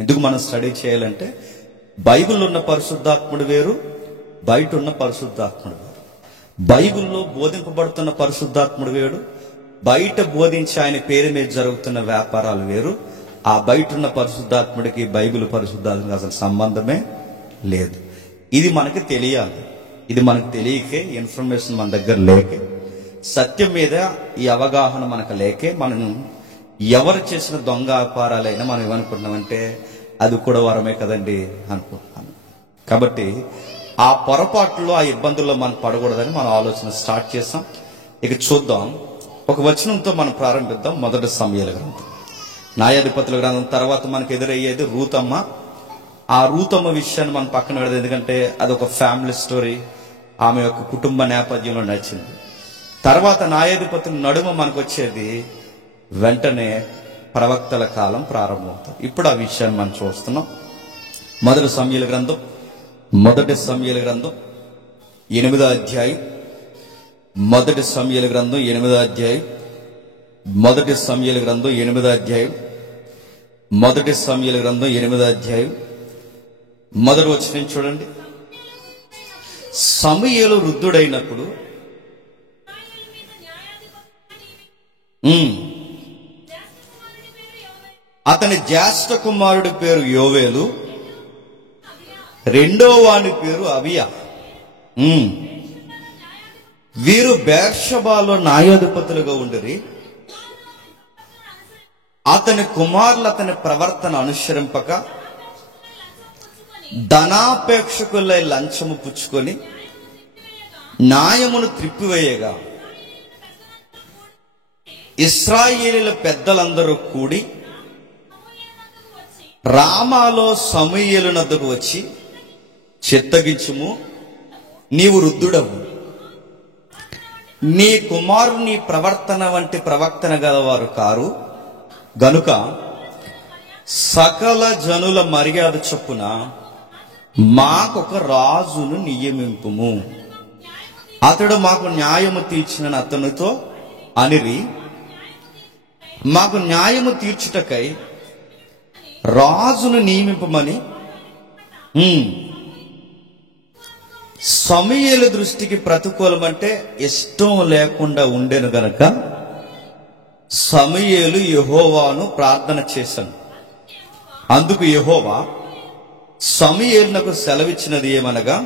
ఎందుకు మనం స్టడీ చేయాలంటే బైబిల్లో ఉన్న పరిశుద్ధాత్ముడు వేరు, బయట ఉన్న పరిశుద్ధాత్ముడు వేరు. బైబిల్లో బోధింపబడుతున్న పరిశుద్ధాత్ముడు వేరు, బయట బోధించి ఆయన పేరు మీద జరుగుతున్న వ్యాపారాలు వేరు. ఆ బయట ఉన్న పరిశుద్ధాత్ముడికి బైబిల్ పరిశుద్ధాత్మకి అసలు సంబంధమే లేదు. ఇది మనకి తెలియాలి. ఇది మనకు తెలియకే, ఇన్ఫర్మేషన్ మన దగ్గర లేకే, సత్యం మీద ఈ అవగాహన మనకు లేకే, మనం ఎవరు చేసిన దొంగ వ్యాపారాలైనా మనం ఏమనుకుంటున్నామంటే అది కూడా వరమే కదండి అనుకుంటున్నాను. కాబట్టి ఆ పొరపాట్లో, ఆ ఇబ్బందుల్లో మనం పడకూడదని మనం ఆలోచన స్టార్ట్ చేస్తాం. ఇక చూద్దాం, ఒక వచనంతో మనం ప్రారంభిద్దాం. మొదటి సమూయేలు గ్రంథం, న్యాయాధిపతుల గ్రంథం తర్వాత మనకు ఎదురయ్యేది రూతమ్మ. ఆ రూతమ్మ విషయాన్ని మనం పక్కన పెడదాం, ఎందుకంటే అదొక ఫ్యామిలీ స్టోరీ, ఆమె యొక్క కుటుంబ నేపథ్యంలో నడిచింది. తర్వాత న్యాయాధిపతుల నడుమ మనకు వచ్చేది వెంటనే ప్రవక్తల కాలం ప్రారంభమవుతుంది. ఇప్పుడు ఆ విషయాన్ని మనం చూస్తున్నాం. మొదటి సమూయేలు గ్రంథం 8వ అధ్యాయం, మొదటి సమూయేలు గ్రంథం 8వ అధ్యాయం, మొదటి సమూయేలు గ్రంథం 8వ అధ్యాయం, మొదటి సమూయేలు గ్రంథం 8వ అధ్యాయం మొదటి వచనం చూడండి. సమూయేలు వృద్ధుడైనప్పుడు అతని జ్యేష్ఠ కుమారుడి పేరు యోవేలు, రెండో వాని పేరు అబియా. వీరు బెర్షెబాలో న్యాయాధిపతులుగా ఉండిరి. అతని కుమారులు అతని ప్రవర్తన అనుసరింపక ధనాపేక్షకులై లంచము పుచ్చుకొని న్యాయమును త్రిప్పివేయగా ఇశ్రాయేలీయుల పెద్దలందరూ కూడి రామాలో సమూయేలు నద్దకు వచ్చి, చిత్తగించుము, నీవు వృద్ధుడవు, నీ కుమారుని ప్రవర్తన వంటి ప్రవక్తన గలవారు కారు గనుక సకల జనుల మర్యాద చొప్పున మాకొక రాజును నియమింపుము, అతడు మాకు న్యాయము తీర్చిన అతనితో అనిరి. మాకు న్యాయము తీర్చుటకై రాజును నియమింపమని సమూయేలు దృష్టికి ప్రతికూలమంటే ఇష్టం లేకుండా ఉండేను గనక సమూయేలు యెహోవాను ప్రార్థన చేశాను. అందుకు యెహోవా సమూయేలునకు సెలవిచ్చినది ఏమనగా,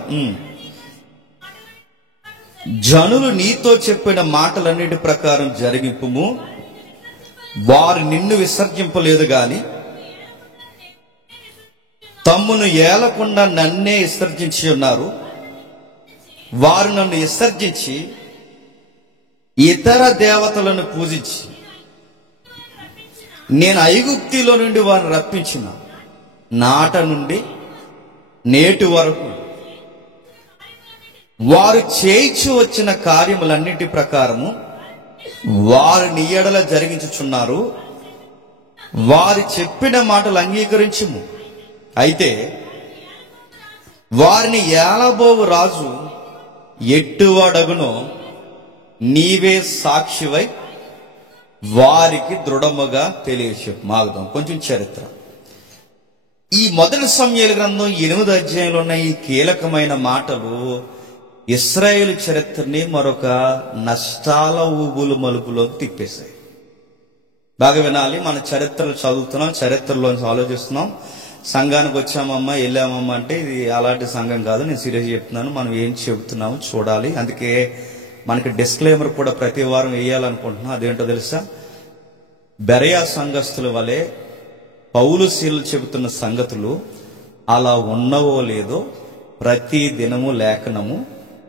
జనులు నీతో చెప్పిన మాటలన్నిటి ప్రకారం జరిగింపుము. వారు నిన్ను విసర్జింపలేదు గాని తమ్మును ఏలకుండా నన్నే విసర్జించి ఉన్నారు. వారు నన్ను విసర్జించి ఇతర దేవతలను పూజించి నేను ఐగుప్తిలో నుండి వారిని రప్పించిన నాట నుండి నేటి వరకు వారు చేయించి వచ్చిన కార్యములన్నిటి ప్రకారము వారు నీ ఎడల జరిగించుచున్నారు. వారు చెప్పిన మాటలు అంగీకరించుము. అయితే వారిని ఏలబోవు రాజు ఎట్టువాడగునో నీవే సాక్షివై వారికి దృఢముగా తెలియచెప్పు. మాగుదాం కొంచెం చరిత్ర. ఈ మొదటి సమూయేలు గ్రంథం 8వ అధ్యాయంలో ఉన్న ఈ కీలకమైన మాటలు ఇశ్రాయేలు చరిత్రని మరొక నష్టాల ఊబులు మలుపులోకి తిప్పేశాయి. బాగా వినాలి. మన చరిత్రలు చదువుతున్నాం, చరిత్రలోంచి ఆలోచిస్తున్నాం. సంఘానికి వచ్చామమ్మా, వెళ్ళామమ్మా అంటే ఇది అలాంటి సంఘం కాదు. నేను సీరియస్ చెప్తున్నాను. మనం ఏం చెబుతున్నాము చూడాలి. అందుకే మనకి డిస్క్లైమర్ కూడా ప్రతి వారం వేయాలనుకుంటున్నాం. అదేంటో తెలుసా? బెరయా సంఘస్థుల వలె పౌలు శీలు చెబుతున్న సంగతులు అలా ఉన్నవో లేదో ప్రతి దినము లేఖనము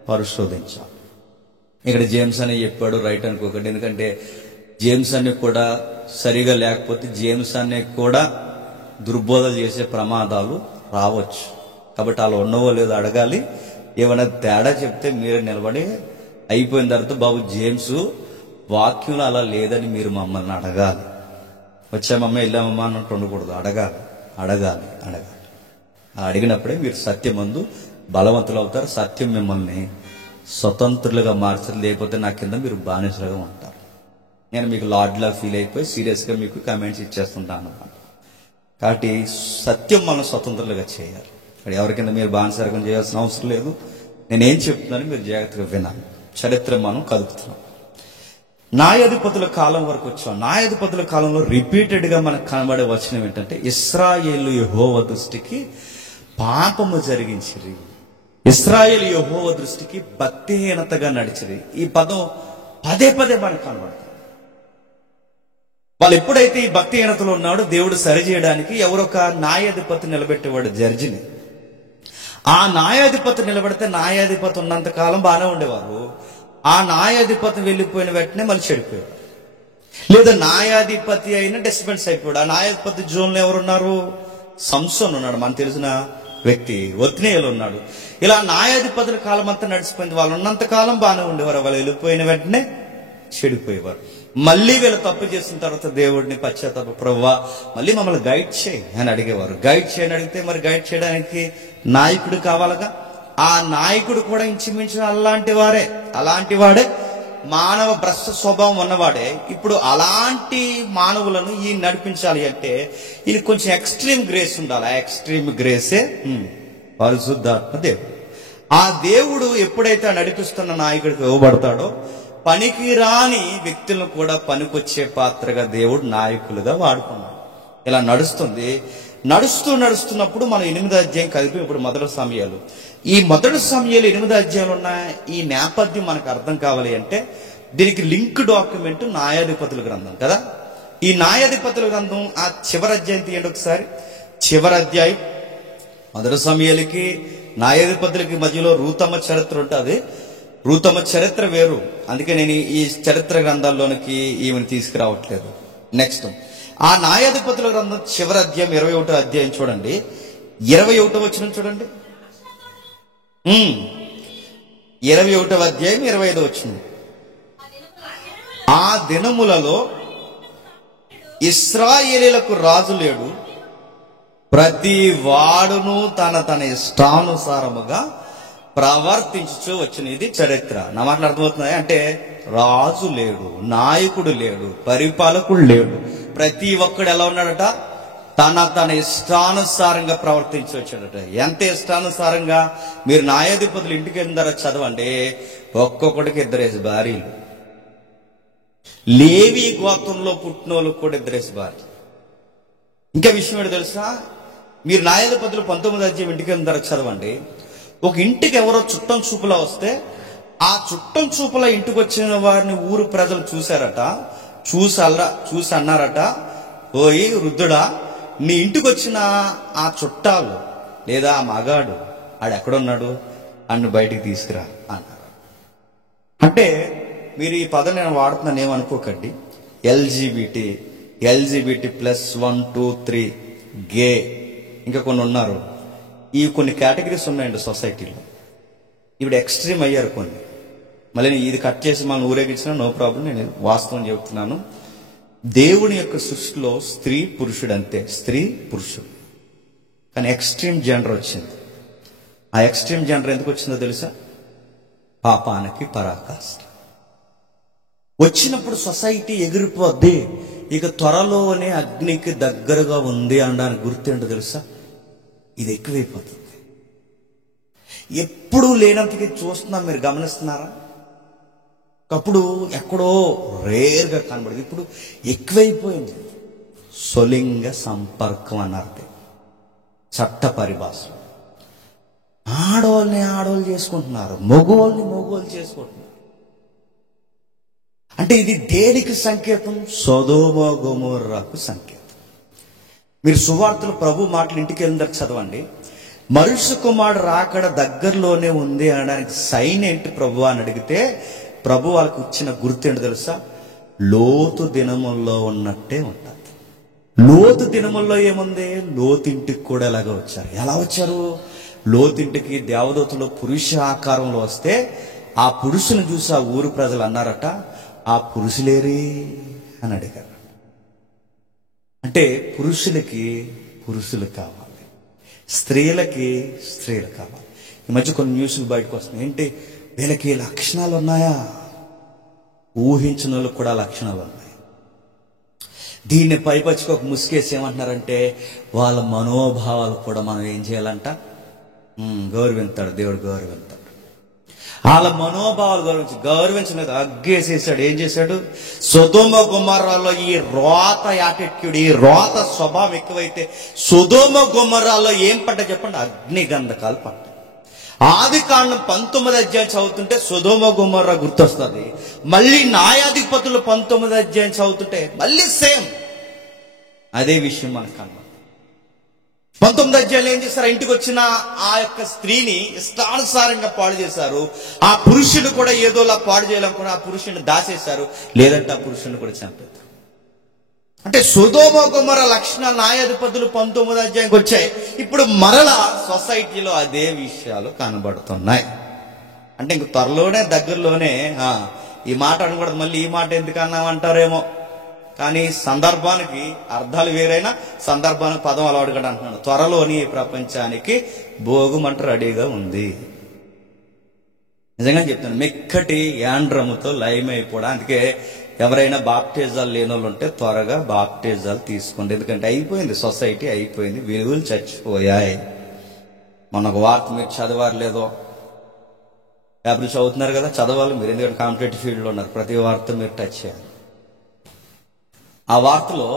పరిశోధించాలి. ఇక్కడ జేమ్స్ అని చెప్పాడు, రైట్ అనుకోకండి. ఎందుకంటే జేమ్స్ అని కూడా సరిగా లేకపోతే జేమ్స్ అనే కూడా దుర్బోధ చేసే ప్రమాదాలు రావచ్చు. కాబట్టి అలా ఉన్నవో లేదో అడగాలి. ఏమైనా తేడా చెప్తే మీరే నిలబడి అయిపోయిన తర్వాత బాబు జేమ్స్ వాక్యంలో అలా లేదని మీరు మమ్మల్ని అడగాలి. వచ్చామమ్మా వెళ్ళామమ్మా అన్నట్టు ఉండకూడదు. అడగాలి. అలా అడిగినప్పుడే మీరు సత్యమందు బలవంతులు అవుతారు. సత్యం మిమ్మల్ని స్వతంత్రులుగా మార్చదు. లేకపోతే నా కింద మీరు బానిసలుగా ఉంటారు. నేను మీకు లార్డ్లా ఫీల్ అయిపోయి సీరియస్గా మీకు కమెంట్స్ ఇచ్చేస్తుంటాను అన్నమాట. కాబట్టి సత్యం మనం స్వతంత్రులుగా చేయాలి. ఇక్కడ ఎవరికైనా మీరు బానిసరకం చేయాల్సిన అవసరం లేదు. నేనేం చెప్తున్నాను మీరు జాగ్రత్తగా వినాలి. చరిత్ర మనం కదుపుతున్నాం. న్యాయాధిపతుల కాలం వరకు వచ్చాం. న్యాయాధిపతుల కాలంలో రిపీటెడ్గా మనకు కనబడే వచనం ఏంటంటే, ఇశ్రాయేలు యెహోవా దృష్టికి పాపము జరిగించిరి, ఇశ్రాయేలు యెహోవా దృష్టికి భక్తిహీనతగా నడిచిరి. ఈ పదం పదే పదే మనకు కనబడుతుంది. వాళ్ళు ఎప్పుడైతే ఈ భక్తిహీనతలో ఉన్నాడో దేవుడు సరిచేయడానికి ఎవరొక న్యాయాధిపతి నిలబెట్టేవాడు, జడ్జిని. ఆ న్యాయాధిపతి నిలబడితే న్యాయాధిపతి ఉన్నంత కాలం బాగానే ఉండేవారు. ఆ న్యాయాధిపతి వెళ్ళిపోయిన వెంటనే మళ్ళీ చెడిపోయాడు. లేదా న్యాయాధిపతి అయినా డిస్టర్బెన్స్ అయిపోయాడు. ఆ న్యాయాధిపతి జోన్లో ఎవరున్నారు? సంసోన్ ఉన్నాడు, మనకు తెలిసిన వ్యక్తి. ఒత్నియేలు ఉన్నాడు. ఇలా న్యాయాధిపతుల కాలం అంతా నడిచిపోయింది. వాళ్ళు ఉన్నంత కాలం బాగానే ఉండేవారు. వాళ్ళు వెళ్ళిపోయిన వెంటనే చెడిపోయేవారు. మళ్ళీ వీళ్ళు తప్పు చేసిన తర్వాత దేవుడిని పశ్చాత్తాప, ప్రభువా మళ్ళీ మమ్మల్ని గైడ్ చేయి అని అడిగేవారు. గైడ్ చేయని అడిగితే మరి గైడ్ చేయడానికి నాయకుడు కావాలగా. ఆ నాయకుడు కూడా ఇంచుమించు అలాంటి వాడే మానవ భ్రష్ట స్వభావం ఉన్నవాడే. ఇప్పుడు అలాంటి మానవులను ఈయన నడిపించాలి అంటే ఈయన కొంచెం ఎక్స్ట్రీమ్ గ్రేస్ ఉండాలి. ఆ ఎక్స్ట్రీమ్ గ్రేసే పరిశుద్ధాత్మ దేవుడు. ఆ దేవుడు ఎప్పుడైతే నడిపిస్తున్న నాయకుడికి ఇవ్వబడతాడో, పనికి రాని వ్యక్తులను కూడా పనికొచ్చే పాత్రగా దేవుడు నాయకులుగా వాడుకున్నాడు. ఇలా నడుస్తున్నప్పుడు మనం 8వ అధ్యాయం కలిపి ఇప్పుడు మొదటి సమయాలు. ఈ మొదటి సమయాలు 8వ అధ్యాయంలో ఉన్న ఈ నేపథ్యం మనకు అర్థం కావాలి అంటే దీనికి లింక్ డాక్యుమెంట్ న్యాయాధిపతుల గ్రంథం కదా. ఈ న్యాయాధిపతుల గ్రంథం ఆ చివరి అధ్యాయం తీయండి ఒకసారి. చివరి అధ్యాయం మొదటి సమయాలకి న్యాయాధిపతులకి మధ్యలో రూతమ్మ చరిత్ర ఉంటుంది. రూతమ్మ చరిత్ర వేరు, అందుకే నేను ఈ చరిత్ర గ్రంథాల్లోనికి ఈమెను తీసుకురావట్లేదు. నెక్స్ట్ ఆ న్యాయాధిపతుల గ్రంథం చివరి అధ్యాయం 21వ అధ్యాయం చూడండి. 21వ వచనం చూడండి. 21వ అధ్యాయం 25వ వచనం. ఆ దినములలో ఇశ్రాయేలీయులకు రాజు లేడు, ప్రతి వాడును తన ఇష్టానుసారముగా ప్రవర్తించు వచ్చిన. ఇది చరిత్ర. నా మాటలు అర్థమవుతున్నాయి అంటే రాజు లేడు, నాయకుడు లేడు, పరిపాలకుడు లేడు. ప్రతి ఒక్కడు ఎలా ఉన్నాడట? తన ఇష్టానుసారంగా ప్రవర్తించవచ్చాడట. ఎంత ఇష్టానుసారంగా? మీరు న్యాయాధిపతులు ఇంటికి వెళ్ళిన తర్వాత చదవండి, ఒక్కొక్కడికి 2 భార్యలు. లేవి గోత్రంలో పుట్టిన వాళ్ళకి కూడా 2 భార్యలు. ఇంకా విషయం ఏంటో తెలుసా? మీరు న్యాయాధిపతులు 19వ అధ్యాయం ఇంటికి వెళ్ళిన తర్వాత చదవండి. ఒక ఇంటికి ఎవరో చుట్టం చూపులా వస్తే ఆ చుట్టం చూపులా ఇంటికి వచ్చిన వారిని ఊరు ప్రజలు చూశారట. చూసి అన్నారట, ఓయి వృద్ధుడా, నీ ఇంటికి వచ్చిన ఆ చుట్టాలు లేదా ఆ మగాడు ఆడెక్కడున్నాడు, అన్ను బయటికి తీసుకురా అన్నారు. అంటే మీరు ఈ పదం నేను వాడుతున్నాను ఏమనుకోకండి. ఎల్జీబీటీ +1 2 3 గే ఇంకా కొన్ని ఉన్నారు. ఈ కొన్ని కేటగిరీస్ ఉన్నాయండి సొసైటీలో. ఇప్పుడు ఎక్స్ట్రీమ్ అయ్యారు కొన్ని. మళ్ళీ ఇది కట్ చేసి మనం ఊరేగించినా నో ప్రాబ్లం. నేను వాస్తవం చెబుతున్నాను. దేవుని యొక్క సృష్టిలో స్త్రీ పురుషుడు అంతే, స్త్రీ పురుషుడు. కానీ ఎక్స్ట్రీమ్ జెండర్ వచ్చింది. ఆ ఎక్స్ట్రీమ్ జెండర్ ఎందుకు వచ్చిందో తెలుసా? పాపానికి పరాకాష్ట వచ్చినప్పుడు సొసైటీ ఎగిరిపోద్ది. ఇక త్వరలోనే అగ్నికి దగ్గరగా ఉంది అనడానికి గుర్తేంటో తెలుసా? ఇది ఎక్కువైపోతుంది. ఎప్పుడూ లేనంతకి చూస్తున్నాం. మీరు గమనిస్తున్నారా? ఒకప్పుడు ఎక్కడో రేర్గా కనబడదు, ఇప్పుడు ఎక్కువైపోయింది. స్వలింగ సంపర్కం అన్నారు చట్ట పరిభాషలో. ఆడవాళ్ళు చేసుకుంటున్నారు, మగవాళ్ళు చేసుకుంటున్నారు. అంటే ఇది దేనికి సంకేతం? సొదొమ గొమొర్రాకు సంకేతం. మీరు సువార్తలు ప్రభు మాటలు ఇంటికి వెళ్ళిన చదవండి. మనుష్య కుమారుడు రాకడ దగ్గరలోనే ఉంది అనడానికి సైన్ ఏంటి ప్రభు అని అడిగితే ప్రభు వాళ్ళకి ఇచ్చిన గుర్తు ఏంటి తెలుసా? లోతు దినముల్లో ఉన్నట్టే ఉంటుంది. లోతు దినముల్లో ఏముంది? లోతింటికి కూడా ఎలాగ వచ్చారు. ఎలా వచ్చారు? లోతింటికి దేవదూతలు పురుష ఆకారంలో వస్తే ఆ పురుషుని చూసి ఆ ఊరు ప్రజలు అన్నారట, ఆ పురుషులేరే అని అడిగారు. అంటే పురుషులకి పురుషులు కావాలి, స్త్రీలకి స్త్రీలు కావాలి. ఈ మధ్య కొన్ని న్యూస్లు బయటకు వస్తున్నాయి. ఏంటి, వీళ్ళకి లక్షణాలు ఉన్నాయా? ఊహించిన వాళ్ళకి కూడా లక్షణాలు ఉన్నాయి. దీన్ని పైపచ్చుకు ఒక ముసుకేసి ఏమంటున్నారంటే వాళ్ళ మనోభావాలు కూడా మనం ఏం చేయాలంట, గౌరవింతాడు దేవుడు, గౌరవింతాడు. వాళ్ళ మనోభావాలు గౌరవించలేదు, అగ్గేసేసాడు. ఏం చేశాడు? సొదొమ గొమొర్రాలో ఈ రోత యాటిట్యూడ్, ఈ రోత స్వభావం ఎక్కువైతే సొదొమ గొమొర్రాలో ఏం పడ్డా చెప్పండి? అగ్నిగంధకాలు పడ్డాయి. ఆదికాండం 19 అధ్యాయం చదువుతుంటే సొదొమ గొమొర్రా గుర్తొస్తుంది. మళ్ళీ న్యాయాధిపతులు 19 అధ్యాయం చదువుతుంటే మళ్ళీ సేమ్ అదే విషయం మనకు కనబడుతుంది. 19 అధ్యాయంలో ఏం చేశారు? ఇంటికి వచ్చిన ఆ యొక్క స్త్రీని ఇష్టానుసారంగా పాడు చేశారు. ఆ పురుషుని కూడా ఏదోలా పాడు చేయాలనుకుని ఆ పురుషుని దాచేశారు, లేదంటే ఆ పురుషుని కూడా చంపేశారు. అంటే సొదొమ గొమొర్రా లక్షణాలు న్యాయాధిపతులు 19 అధ్యాయంకి వచ్చాయి. ఇప్పుడు మరలా సొసైటీలో అదే విషయాలు కనబడుతున్నాయి. అంటే ఇంక త్వరలోనే దగ్గరలోనే ఈ మాట అనకూడదు, మళ్ళీ ఈ మాట ఎందుకు అన్నామంటారేమో, కానీ సందర్భానికి అర్థాలు వేరైనా సందర్భానికి పదం అలవాటు కూడా అంటున్నాడు. త్వరలోని ఈ ప్రపంచానికి భోగుమంట రెడీగా ఉంది. నిజంగా చెప్తాను, మెక్కటి యాండ్రముతో లయమైపోవడం. అందుకే ఎవరైనా బాప్టిజాలు లేని వాళ్ళు ఉంటే త్వరగా బాప్టిజాలు తీసుకోండి. ఎందుకంటే అయిపోయింది, సొసైటీ అయిపోయింది, విలువలు చచ్చిపోయాయి. మొన్న ఒక వార్త మీరు చదివారు లేదో, పేపర్లు చదువుతున్నారు కదా, చదవాలి మీరు, ఎందుకంటే కాంపిటేటివ్ ఫీల్డ్లో ఉన్నారు. ప్రతి వార్త మీరు టచ్ చేయాలి. ఆ వార్తలో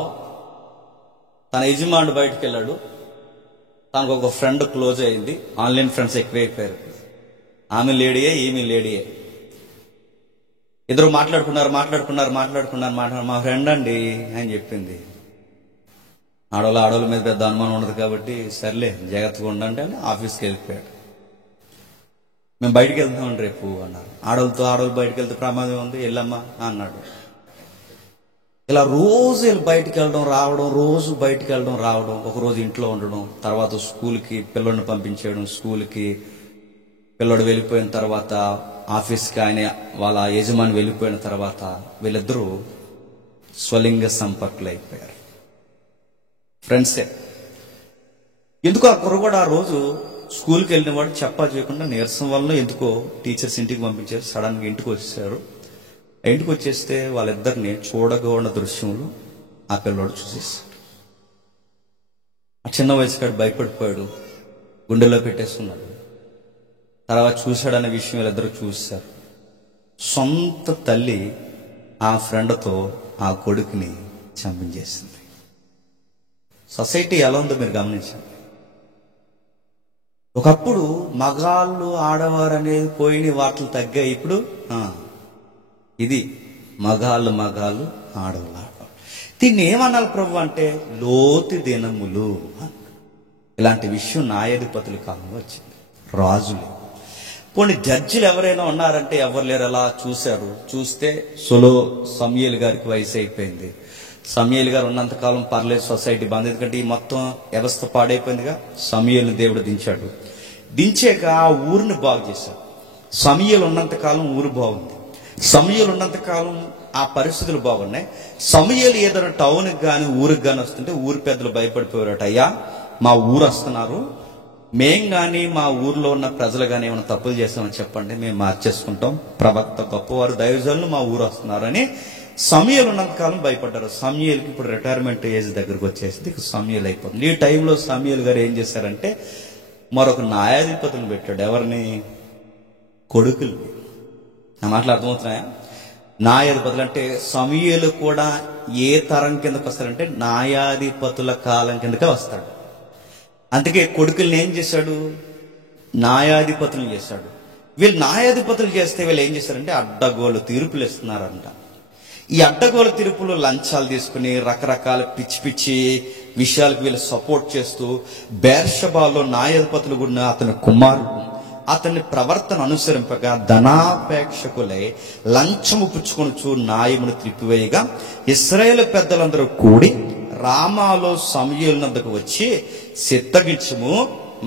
తన యజమానుడు బయటకు వెళ్ళాడు, తనకు ఒక ఫ్రెండ్ క్లోజ్ అయింది, ఆన్లైన్ ఫ్రెండ్స్ ఎక్కువైపోయారు. ఆమె లేడీయే, ఈమె లేడీయే. ఇద్దరు మాట్లాడుకున్నారు. మా ఫ్రెండ్ అండి అని చెప్పింది. ఆడవాళ్ళ మీద పెద్ద అనుమానం ఉండదు కాబట్టి సర్లే జాగ్రత్తగా ఉండండి అని ఆఫీస్కి వెళ్ళిపోయాడు. మేము బయటికి వెళ్తామండి రేపు అన్నారు. ఆడవాళ్ళు బయటకు వెళ్తే ప్రమాదం ఉంది, వెళ్ళమ్మా అన్నాడు. ఇలా రోజు వీళ్ళు బయటికి వెళ్ళడం రావడం, ఒకరోజు ఇంట్లో ఉండడం, తర్వాత స్కూల్కి పిల్లడిని పంపించేయడం, స్కూల్కి పిల్లడు వెళ్ళిపోయిన తర్వాత ఆఫీస్కి ఆయన వాళ్ళ యజమాని వెళ్ళిపోయిన తర్వాత వీళ్ళిద్దరూ స్వలింగ సంపర్కులు అయిపోయారు, ఫ్రెండ్సే. ఎందుకో ఆ కుర్రవాడు ఆ రోజు స్కూల్కి వెళ్ళిన వాడు చెప్పా చేయకుండా నీరసం వల్ల ఎందుకో టీచర్స్ ఇంటికి పంపించారు. సడన్గా ఇంటికి వచ్చేసారు. ఇంటికి వచ్చేస్తే వాళ్ళిద్దరిని చూడగోన్న దృశ్యంలో ఆ పిల్లవాడు చూసేసాడు. ఆ చిన్న వయసుకాడు భయపడిపోయాడు, గుండెలో పెట్టేస్తున్నాడు. తర్వాత చూశాడనే విషయం వీళ్ళిద్దరూ చూశారు. సొంత తల్లి ఆ ఫ్రెండ్తో ఆ కొడుకుని చంపించేసింది. సొసైటీ ఎలా ఉందో మీరు గమనించండి. ఒకప్పుడు మగాళ్ళు ఆడవారు అనేది పోయిన వార్తలు తగ్గాయి. ఇప్పుడు ఇది మగాళ్ళు ఆడవాళ్ళు. దీన్ని ఏమనాలి ప్రభు అంటే లోతు దినములు. ఇలాంటి విషయం న్యాయాధిపతుల కాలంలో వచ్చింది, రాజులు. కొన్ని జడ్జిలు ఎవరైనా ఉన్నారంటే ఎవరు లేరు. అలా చూశారు. చూస్తే సమూయేలు గారికి వయసు అయిపోయింది. సమూయేలు గారు ఉన్నంతకాలం పర్లేదు, సొసైటీ బంద్. ఎందుకంటే ఈ మొత్తం వ్యవస్థ పాడైపోయిందిగా. సమూయేలుని దేవుడు దించాడు. దించాక ఆ ఊరిని బాగు చేశాడు. సమూయేలు ఉన్నంతకాలం ఊరు బాగుంది. సమూయేలు ఉన్నంతకాలం ఆ పరిస్థితులు బాగున్నాయి. సమూయేలు ఏదైనా టౌన్కి కానీ ఊరికి కానీ వస్తుంటే ఊరి పెద్దలు భయపడిపోయారట. అయ్యా మా ఊరు వస్తున్నారు, మేం కానీ మా ఊర్లో ఉన్న ప్రజలు కానీ ఏమైనా తప్పులు చేస్తామని చెప్పండి, మేము మార్చేసుకుంటాం. ప్రవక్త గొప్పవారు దైవజనులు మా ఊరు వస్తున్నారని సమూయేలు ఉన్నంతకాలం భయపడ్డారు. సమూయేలుకి ఇప్పుడు రిటైర్మెంట్ ఏజ్ దగ్గరకు వచ్చేసింది. సమూయేలు అయిపోతుంది. ఈ టైంలో సమూయేలు గారు ఏం చేశారంటే మరొక న్యాయాధిపతులను పెట్టాడు. ఎవరిని? కొడుకులు. నా మాటలు అర్థమవుతున్నాయా? న్యాయాధిపతులు అంటే సమూయేలు కూడా ఏ తరం కిందకు వస్తారంటే న్యాయాధిపతుల కాలం కిందకే వస్తాడు. అందుకే కొడుకుల్ని ఏం చేశాడు? న్యాయాధిపతులు చేశాడు. వీళ్ళు న్యాయాధిపతులు చేస్తే వీళ్ళు ఏం చేశారంటే అడ్డగోలు తీర్పులు ఇస్తున్నారంట. ఈ అడ్డగోలు తీర్పులు లంచాలు తీసుకుని రకరకాల పిచ్చి విషయాలకు వీళ్ళు సపోర్ట్ చేస్తూ బెర్షెబాలో న్యాయాధిపతులు కూడా అతని కుమారుడు అతని ప్రవర్తన అనుసరింపగా ధనాపేక్షకులై లంచము పుచ్చుకొనుచు న్యాయమును త్రిప్పివేయగా ఇశ్రాయేలు పెద్దలందరూ కూడి రామాలో సమూయేలు వద్దకు వచ్చి సిద్ధగించుము,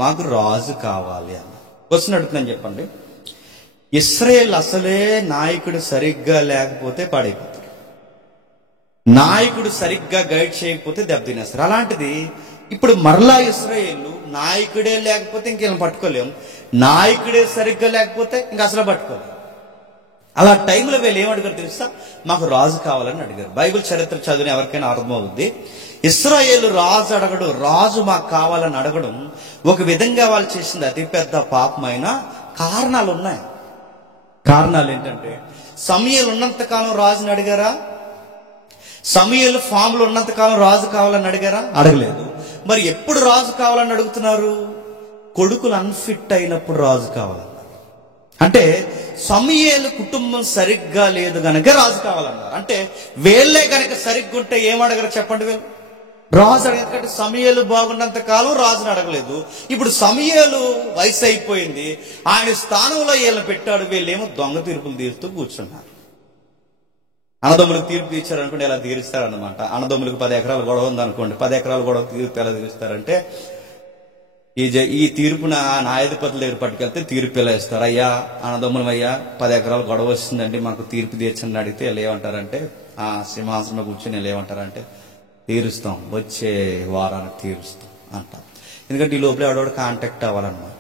మాకు రాజు కావాలి అన్న. క్వశ్చన్ అడుగుతున్నాను చెప్పండి. ఇశ్రాయేల్ అసలే నాయకుడు సరిగ్గా లేకపోతే పాడైపోతారు, నాయకుడు సరిగ్గా గైడ్ చేయకపోతే దెబ్బతినేస్తారు. అలాంటిది ఇప్పుడు మరలా ఇశ్రాయేల్ నాయకుడే లేకపోతే ఇంకేం పట్టుకోలేం, నాయకుడే సరిగ్గా లేకపోతే ఇంకా అసలు పట్టుకోలేం. అలా టైంలో వీళ్ళు ఏమడిగారు తెలుసా? మాకు రాజు కావాలని అడిగారు. బైబిల్ చరిత్ర చదివిన ఎవరికైనా అర్థమవుద్ది. ఇశ్రాయేలు రాజు అడగడు, రాజు మాకు కావాలని అడగడం ఒక విధంగా వాళ్ళు చేసింది అతిపెద్ద పాపమైన కారణాలు ఉన్నాయి. కారణాలు ఏంటంటే, సమూయేలు ఉన్నంతకాలం రాజుని అడిగారా? సమూయేలు ఫామ్లో ఉన్నంతకాలం రాజు కావాలని అడిగారా? అడగలేదు. మరి ఎప్పుడు రాజు కావాలని అడుగుతున్నారు? కొడుకులు అన్ఫిట్ అయినప్పుడు రాజు కావాలన్నారు. అంటే సమూయేలు కుటుంబం సరిగ్గా లేదు గనక రాజు కావాలన్నారు. అంటే వీళ్ళే గనక సరిగ్గా ఉంటే ఏమడగరు చెప్పండి? వీళ్ళు రాజు అడగదు. సమూయేలు బాగున్నంత కాలం రాజుని అడగలేదు. ఇప్పుడు సమూయేలు వయసు అయిపోయింది, ఆయన స్థానంలో వీళ్ళని పెట్టాడు. వీళ్ళేమో దొంగ తీర్పులు తీరుతూ కూర్చున్నారు. అన్నదమ్ములకు తీర్పు తీర్చారు అనుకోండి, ఎలా తీరుస్తారనమాట. అన్నదమ్ములకు 10 ఎకరాలు గొడవ ఉందనుకోండి, 10 ఎకరాలు గొడవ తీర్పు ఎలా తీరుస్తారంటే, ఈ తీర్పున న్యాయాధిపతుల దగ్గర పట్టుకెళ్తే తీర్పు ఎలా ఇస్తారు? అయ్యా అన్నదమ్ములం, అయ్యా 10 ఎకరాలు గొడవ వస్తుందండి, మాకు తీర్పు తీర్చని అడిగితే వీళ్ళు ఏమంటారంటే, ఆ సింహాసనంలో కూర్చొని వీళ్ళు ఏమంటారంటే, తీరుస్తాం, వచ్చే వారానికి తీరుస్తాం అంటారు. ఎందుకంటే ఈ లోపల ఎవడోడు కాంటాక్ట్ అవ్వాలన్నమాట.